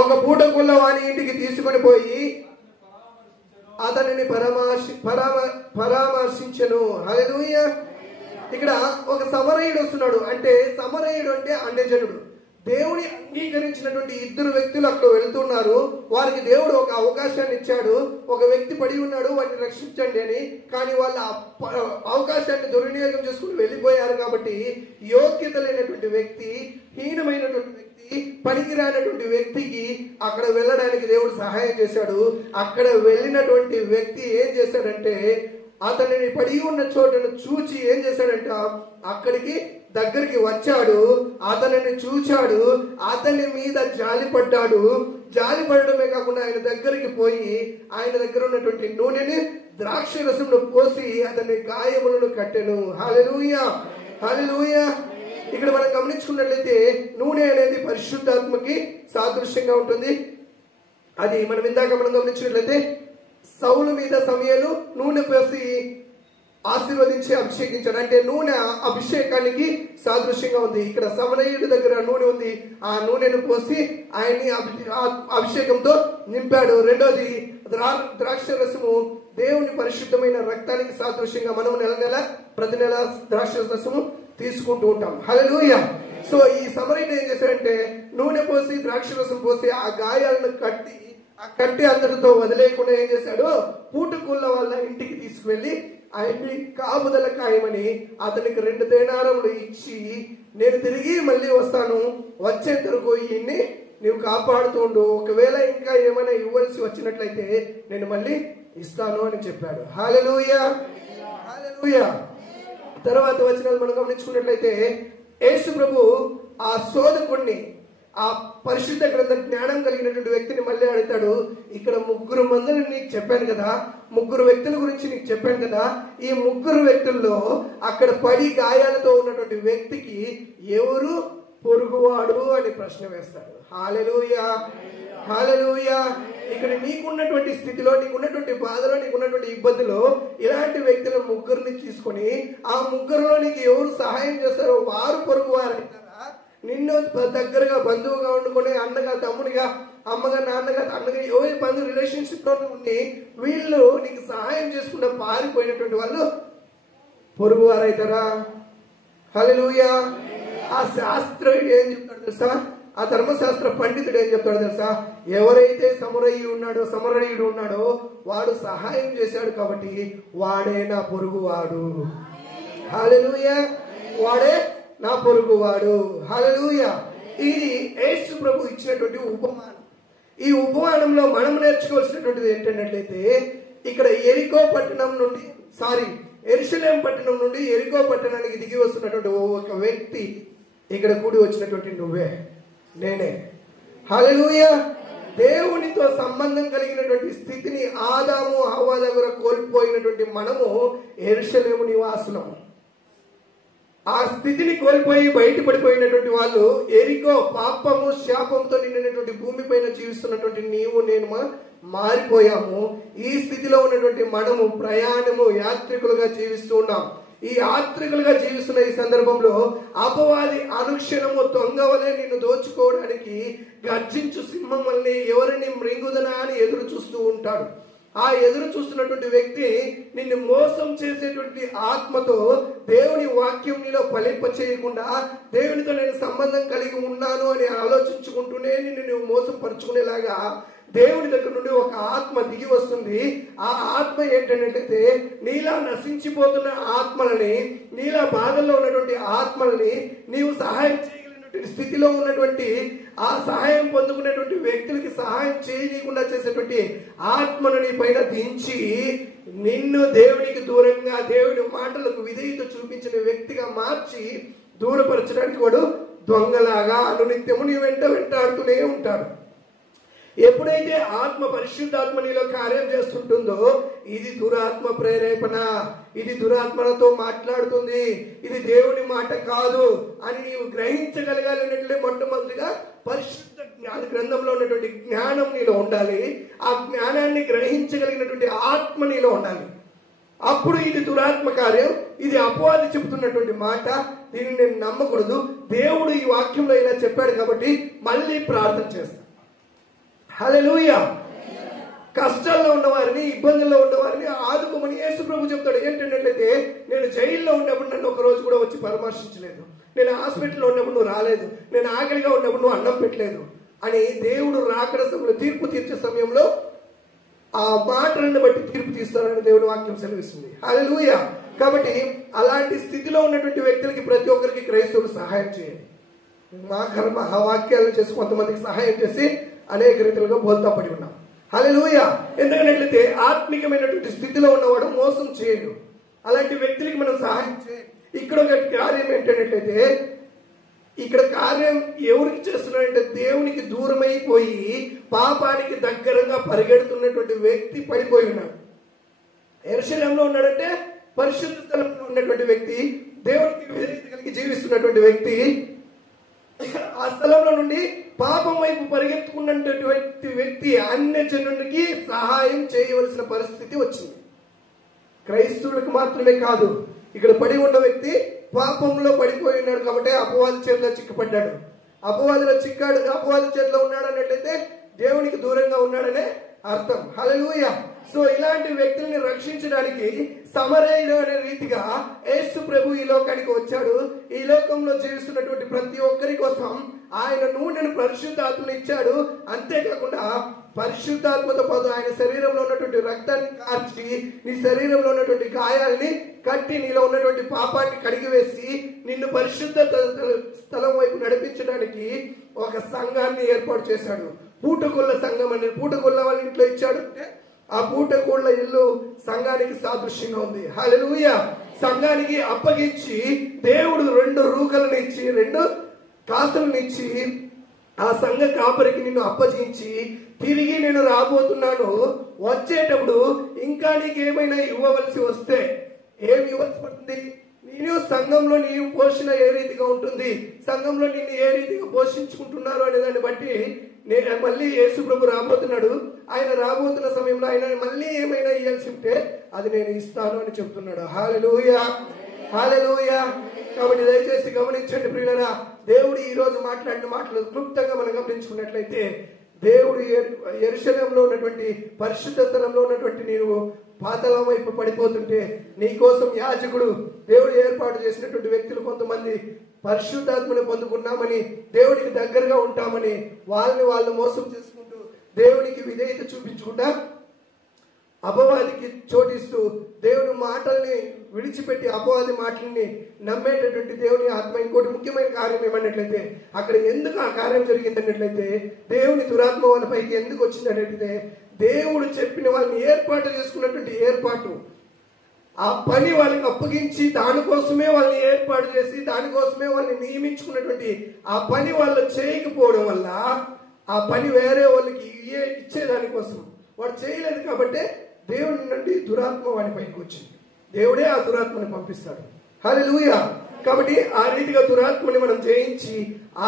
ఒక పూటకుల్ల వాని ఇంటికి తీసుకొని పోయి అతనిని పరామర్శించెను. హల్లెలూయా. ఇక్కడ ఒక సమరయుడు వస్తున్నాడు. అంటే సమరయుడు అంటే అన్యజనుడు. దేవుని అంగీకరించినటువంటి ఇద్దరు వ్యక్తులు అక్కడ వెళ్తున్నారు. వారికి దేవుడు ఒక అవకాశాన్ని ఇచ్చాడు. ఒక వ్యక్తి పడి ఉన్నాడు, వాడిని రక్షించండి అని. కానీ వాళ్ళ అవకాశాన్ని దుర్వినియోగం చేసుకుని వెళ్ళిపోయారు. కాబట్టి యోగ్యత లేనటువంటి వ్యక్తి, హీనమైనటువంటి వ్యక్తి, పనికిరానటువంటి వ్యక్తికి అక్కడ వెళ్ళడానికి దేవుడు సహాయం చేశాడు. అక్కడ వెళ్ళినటువంటి వ్యక్తి ఏం చేశాడంటే అతనిని పడి ఉన్న చోటను చూచి ఏం చేశాడంట, అక్కడికి దగ్గరికి వచ్చాడు, అతనిని చూచాడు, అతని మీద జాలిపడ్డాడు. జాలిపడమే కాకుండా ఆయన దగ్గరికి పోయి ఆయన దగ్గర ఉన్నటువంటి నూనెని ద్రాక్ష రసంలో పోసి అతని గాయములను కట్టెను. హల్లెలూయా, హల్లెలూయా. ఇక్కడ మనం గమనించుకున్నట్లయితే నూనె అనేది పరిశుద్ధాత్మకి సాదృశ్యంగా ఉంటుంది. అది మనం ఇందాక గమనించినట్లయితే సౌలు మీద సమయలు నూనె పోసి ఆశీర్వదించి అభిషేకించాడు. అంటే నూనె అభిషేకానికి సాదృశ్యంగా ఉంది. ఇక్కడ సమరయుడి దగ్గర నూనె ఉంది, ఆ నూనెను పోసి ఆయన్ని అభిషేకంతో నింపాడు. రెండోది ద్రాక్ష రసము దేవుని పరిశుద్ధమైన రక్తానికి సాదృశ్యంగా మనం ప్రతి నెల ద్రాక్ష రసము తీసుకుంటూ ఉంటాం. హల్లెలూయా. సో ఈ సమరయుడు ఏం చేశాడంటే నూనె పోసి ద్రాక్ష రసం పోసి ఆ గాయాలను కట్టి అందరితో వదిలేయకుండా ఏం చేశాడు, పూటకుళ్ళ వాళ్ళ ఇంటికి తీసుకువెళ్ళి ఆయన్ని కాపుదల ఖాయమని అతనికి 2 దేనారములు ఇచ్చి నేను తిరిగి మళ్ళీ వస్తాను, వచ్చేంత వరకు ఈయన్ని నీవు కాపాడుతుండు, ఒకవేళ ఇంకా ఏమైనా ఇవ్వాల్సి వచ్చినట్లయితే నేను మళ్ళీ ఇస్తాను అని చెప్పాడు. హల్లెలూయా, హల్లెలూయా. తర్వాత వచనాలు మనం గమనించుకున్నట్లయితే యేసు ప్రభు ఆ శోధకుడిని, ఆ పరిశుద్ధ గ్రంథ జ్ఞానం కలిగినటువంటి వ్యక్తిని మళ్ళీ అడుగుతాడు, ఇక్కడ 3 మందిని నీకు చెప్పాను కదా, 3 వ్యక్తుల గురించి నీకు చెప్పాను కదా, ఈ 3 వ్యక్తుల్లో అక్కడ పడి గాయాలతో ఉన్నటువంటి వ్యక్తికి ఎవరు పొరుగువాడు అని ప్రశ్న వేస్తాడు. హల్లెలూయా, హల్లెలూయా. ఇక్కడ నీకున్నటువంటి స్థితిలో, నీకున్నటువంటి బాధలో, నీకున్నటువంటి ఇబ్బందిలో ఇలాంటి వ్యక్తుల 3ని తీసుకొని ఆ 3లో నీకు ఎవరు సహాయం చేస్తారో వారు పొరుగువారు. నిన్ను దగ్గరగా బంధువుగా వండుకొని అన్నగా, తమ్ముడిగా, అమ్మగా, నాన్నగా, అన్నగా ఎవరి బంధు రిలేషన్షిప్ లో ఉండి వీళ్ళు నీకు సహాయం చేసుకున్న పారిపోయినటువంటి వాళ్ళు పొరుగువారైతారా? హల్లెలూయా. ఆ శాస్త్రుడు ఏం చెప్తాడు తెలుసా? ఆ ధర్మశాస్త్ర పండితుడు ఏం చెప్తాడు తెలుసా? ఎవరైతే సమరయుడు ఉన్నాడో వాడు సహాయం చేశాడు కాబట్టి వాడే నా పొరుగువాడు. హల్లెలూయా. వాడే నా పొరుగువాడు. హల్లెలూయా. ఇది యేసు ప్రభు ఇచ్చినటువంటి ఉపమానం. ఈ ఉపమానంలో మనం నేర్చుకోవాల్సినటువంటిది ఏంటంటే, ఇక్కడ యెరూషలేము పట్టణం నుండి యెరికో పట్టణానికి దిగి వస్తున్నటువంటి ఒక వ్యక్తి ఇక్కడ కూడి వచ్చినటువంటి నువ్వే, నేనే. హల్లెలూయా. దేవునితో సంబంధం కలిగినటువంటి స్థితిని ఆదాము హవ్వ దగ్గర కోల్పోయినటువంటి మనము యెరూషలేము నివాసులం. ఆ స్థితిని కోల్పోయి బయటపడిపోయినటువంటి వాళ్ళు యెరికో పాపము శాపంతో నిండినటువంటి భూమి పైన జీవిస్తున్నటువంటి నీవు నేను మారిపోయాము. ఈ స్థితిలో ఉన్నటువంటి మనము ప్రయాణము యాత్రికులుగా జీవిస్తూ ఉన్నాం. ఈ యాత్రికులుగా జీవిస్తున్న ఈ సందర్భంలో అపవాది అనుక్షణము దొంగవలే నిన్ను దోచుకోవడానికి గర్జించు సింహం వల్లే ఎవరిని మృంగుదనా అని ఎదురు చూస్తూ ఉంటాడు. ఆ ఎదురు చూస్తున్నటువంటి వ్యక్తి నిన్ను మోసం చేసేటువంటి ఆత్మతో దేవుని వాక్యం నీలో ఫలింప చేయకుండా దేవునితో నేను సంబంధం కలిగి ఉన్నాను అని ఆలోచించుకుంటూనే నిన్ను నువ్వు మోసం పరుచుకునేలాగా దేవుని దగ్గర నుండి ఒక ఆత్మ దిగి వస్తుంది. ఆ ఆత్మ ఏంటంటే నీలా నశించిపోతున్న ఆత్మలని, నీలా బాధల్లో ఉన్నటువంటి ఆత్మలని నీవు సహాయం చేయగలిగినటువంటి స్థితిలో ఉన్నటువంటి ఆ సహాయం పొందుకునేటువంటి వ్యక్తులకి సహాయం చేయకుండా చేసేటువంటి ఆత్మను నీ పైన దించి నిన్ను దేవునికి దూరంగా, దేవుని మాటలకు విధేయత చూపించిన వ్యక్తిగా మార్చి దూరపరచడానికి వాడు దొంగలాగా అనునిత్యము నీ వెంటాడుతూనే ఉంటాడు. ఎప్పుడైతే ఆత్మ, పరిశుద్ధాత్మ నీలో కార్యం చేస్తుంటుందో ఇది దురాత్మ ప్రేరేపణ, ఇది దురాత్మలతో మాట్లాడుతుంది, ఇది దేవుని మాట కాదు అని నీవు గ్రహించగలగాలన్నట్లే మొట్టమొదటిగా పరిశుద్ధ గ్రంథంలో ఉన్నటువంటి జ్ఞానం నీలో ఉండాలి. ఆ జ్ఞానాన్ని గ్రహించగలిగినటువంటి ఆత్మ నీలో ఉండాలి. అప్పుడు ఇది దురాత్మ కార్యం, ఇది అపవాది చెబుతున్నటువంటి మాట, దీన్ని నేను నమ్మకూడదు. దేవుడు ఈ వాక్యంలో ఇలా చెప్పాడు కాబట్టి మళ్ళీ ప్రార్థన చేస్తాను. హల్లెలూయా. కష్టాల్లో ఉన్నవారిని, ఇబ్బందుల్లో ఉన్నవారిని ఆదుకోమని యేసు ప్రభు చెప్తాడు. ఏంటంటే నేను జైల్లో ఉన్నప్పుడు నన్ను ఒక రోజు కూడా వచ్చి పరామర్శించలేదు, నేను హాస్పిటల్లో ఉన్నప్పుడు నువ్వు రాలేదు, నేను ఆకలిగా ఉన్నప్పుడు నువ్వు అన్నం పెట్టలేదు అని దేవుడు రాకడ సమయంలో, తీర్పు తీర్చే సమయంలో ఆ మాటలను బట్టి తీర్పు తీస్తారని దేవుడి వాక్యం సెలవిస్తుంది. హల్లెలూయా. కాబట్టి అలాంటి స్థితిలో ఉన్నటువంటి వ్యక్తులకి ప్రతి ఒక్కరికి క్రైస్తవులు సహాయం చేయండి. మా కర్మ ఆ వాక్యాలను చేసి కొంతమందికి సహాయం చేసి అనేక రీతిలుగా బోల్తా పడి ఉన్నాం. హల్లెలూయా. ఎందుకంటే ఆత్మికమైనటువంటి స్థితిలో ఉన్నవాడు మోసం చేయడు. అలాంటి వ్యక్తులకి మనం సహాయం చేయాలి. ఇక్కడ ఒక కార్యం ఏంటంటే, ఇక్కడ కార్యం ఎవరికి చేస్తున్నాడంటే దేవునికి దూరమైపోయి పాపానికి దగ్గరగా పరిగెడుతున్నటువంటి వ్యక్తి పడిపోయి ఉన్నాడు. యెరూషలేములో ఉన్నాడంటే పరిశుద్ధ స్థలంలో ఉన్నటువంటి వ్యక్తి, దేవునికి విధేయత కలిగి జీవిస్తున్నటువంటి వ్యక్తి ఆ స్థలంలో నుండి పాపం వైపు పరిగెత్తుకున్నటువంటి వ్యక్తి అన్యజనునికి సహాయం చేయవలసిన పరిస్థితి వచ్చింది. క్రైస్తవులకు మాత్రమే కాదు, ఇక్కడ పడి ఉన్న వ్యక్తి పాపంలో పడిపోయి ఉన్నాడు కాబట్టి అపవాది చేతిలో చిక్కపడ్డాడు. అపవాది చేతిలో ఉన్నాడు అన్నట్లయితే దేవునికి దూరంగా ఉన్నాడనే అర్థం. హల్లెలూయా. సో ఇలాంటి వ్యక్తుల్ని రక్షించడానికి సమరయుడు అనే రీతిగా యేసు ప్రభు ఈ లోకానికి వచ్చాడు. ఈ లోకంలో జీవిస్తున్నటువంటి ప్రతి ఒక్కరి కోసం ఆయన నూనెను, పరిశుద్ధాత్మను ఇచ్చాడు. అంతేకాకుండా పరిశుద్ధాత్మతో పాటు ఆయన శరీరంలో ఉన్నటువంటి రక్తాన్ని కార్చి నీ శరీరంలో ఉన్నటువంటి గాయాలని కట్టి నీలో ఉన్నటువంటి పాపాన్ని కడిగివేసి నిన్ను పరిశుద్ధ స్థలం వైపు నడిపించడానికి ఒక సంఘాన్ని ఏర్పాటు చేశాడు. పూటకొల్ల సంఘం అని, పూటకొల్ల వాళ్ళ ఇంట్లో ఇచ్చాడు అంటే ఆ పూటకొల్ల ఇల్లు సంఘానికి సాదృశ్యంగా ఉంది. హల్లెలూయా. సంఘానికి అప్పగించి దేవుడు 2 రూకలను ఇచ్చి 2 కాసులను ఇచ్చి ఆ సంఘ కాపరికి నిన్ను అప్పగించి తిరిగి నేను రాబోతున్నాను, వచ్చేటప్పుడు ఇంకా నీకేమైనా ఇవ్వవలసి వస్తే ఏమి ఇవ్వాల్సి పడుతుంది? నేను సంఘంలో నీవు పోషణ ఏ రీతిగా ఉంటుంది, సంఘంలో నిన్ను ఏ రీతిగా పోషించుకుంటున్నారు అనే దాన్ని బట్టి మళ్ళీ యేసు ప్రభు రాబోతున్నాడు. ఆయన రాబోతున్న సమయంలో ఆయన మళ్ళీ ఏమైనా ఇవ్వాల్సి ఉంటే అది నేను ఇస్తాను అని చెప్తున్నాడు. హల్లెలూయా, హల్లెలూయా. కాబట్టి దయచేసి గమనించండి ప్రియులారా, దేవుడు ఈ రోజు మాట్లాడిన మాటలు క్లుప్తంగా మనం గమనించుకున్నట్లయితే, దేవుడు యెరూషలేములో ఉన్నటువంటి పరిశుద్ధ స్థలంలో ఉన్నటువంటి నీవు పాతాళం వైపు పడిపోతుంటే నీ కోసం యాజకుడు, దేవుడు ఏర్పాటు చేసినటువంటి వ్యక్తులు కొంతమంది పరిశుద్ధాత్మని పొందుకున్నామని, దేవుడికి దగ్గరగా ఉంటామని వాళ్ళని వాళ్ళు మోసం చేసుకుంటూ దేవునికి విధేయత చూపించుకుంటా అపవాదికి చోటిస్తూ దేవుని మాటల్ని విడిచిపెట్టి అపవాది మాటల్ని నమ్మేటటువంటి దేవుని ఆత్మ. ఇంకోటి ముఖ్యమైన కార్యం ఏమన్నట్లయితే, అక్కడ ఎందుకు ఆ కార్యం జరిగిందన్నట్లయితే, దేవుని దురాత్మ వాళ్ళ పైకి ఎందుకు వచ్చిందన్నట్లయితే, దేవుడు చెప్పిన వాళ్ళని ఏర్పాటు చేసుకున్నటువంటి ఏర్పాటు, ఆ పని వాళ్ళకి అప్పగించి దానికోసమే వాళ్ళని ఏర్పాటు చేసి దానికోసమే వాళ్ళని నియమించుకున్నటువంటి ఆ పని వాళ్ళు చేయకపోవడం వల్ల ఆ పని వేరే వాళ్ళకి ఇచ్చేదానికోసం వాడు చేయలేదు. కాబట్టి దేవుని నుండి దురాత్మ వాడి పైకి వచ్చింది. దేవుడే ఆ దురాత్మని పంపిస్తాడు. హల్లెలూయా. కాబట్టి ఆ రీతిగా దురాత్మని మనం జయించి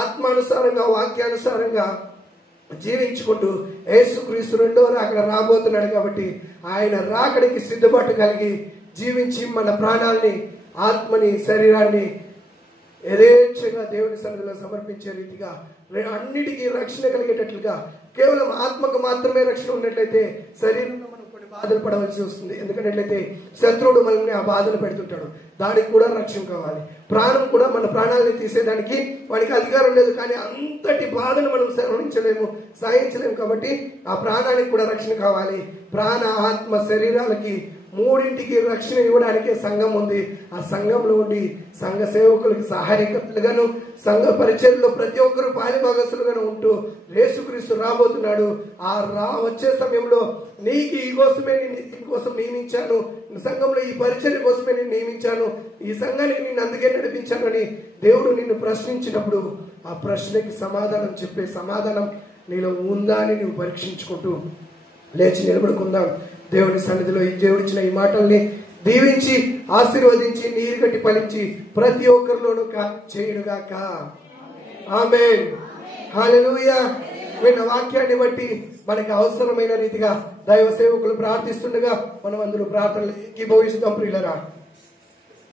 ఆత్మానుసారంగా వాక్యానుసారంగా జీవించుకుంటూ యేసుక్రీస్తు 2వ రాకడ రాబోతున్నాడు. కాబట్టి ఆయన రాకడికి సిద్ధపాటు కలిగి జీవించి మన ప్రాణాల్ని, ఆత్మని, శరీరాన్ని యథేచ్ఛగా దేవుని సన్నిధిలో సమర్పించే రీతిగా అన్నిటికీ రక్షణ కలిగేటట్లుగా, కేవలం ఆత్మకు మాత్రమే రక్షణ ఉన్నట్లయితే శరీరంలో మనం కొన్ని బాధలు పడవలసి వస్తుంది. ఎందుకంటే శత్రువుడు మనల్ని ఆ బాధలు పెడుతుంటాడు, దానికి కూడా రక్షణ కావాలి. ప్రాణం కూడా, మన ప్రాణాలని తీసేదానికి వాడికి అధికారం లేదు. కానీ అంతటి బాధను మనం సహించలేము, సహించలేము. కాబట్టి ఆ ప్రాణానికి కూడా రక్షణ కావాలి. ప్రాణ, ఆత్మ, శరీరాలకి మూడింటికి రక్షణ ఇవ్వడానికే సంఘం ఉంది. ఆ సంఘంలో ఉండి సంఘ సేవకులకి సహాయకర్తలుగాను, సంఘ పరిచర్యలో ప్రతి ఒక్కరు పాలిభాగస్తులుగాను ఉంటూ యేసుక్రీస్తు రాబోతున్నాడు. ఆ వచ్చే సమయంలో నీకు ఈ కోసమే నేను దీనికోసం నియమించాను, సంఘంలో ఈ పరిచర్య కోసమే నేను నియమించాను, ఈ సంఘానికి నేను అందుకే నడిపించాను అని దేవుడు నిన్ను ప్రశ్నించినప్పుడు ఆ ప్రశ్నకి సమాధానం చెప్పే సమాధానం నీలో ఉందా అని నువ్వు పరీక్షించుకుంటూ లేచి నిలబడుకుందాం. దేవుని సన్నిధిలో ఈ దేవుడిచ్చిన ఈ మాటల్ని దీవించి ఆశీర్వదించి నీరు కట్టి ఫలించి ప్రతి ఒక్కరిలోనూ చేయునుగాక. ఆమేన్, హల్లెలూయా. విన్న వాక్యాన్ని బట్టి మనకి అవసరమైన రీతిగా దైవ సేవకులు ప్రార్థిస్తుండగా మనం అందరూ ప్రార్థనలు ఏకీభవిస్తాం ప్రియులరా.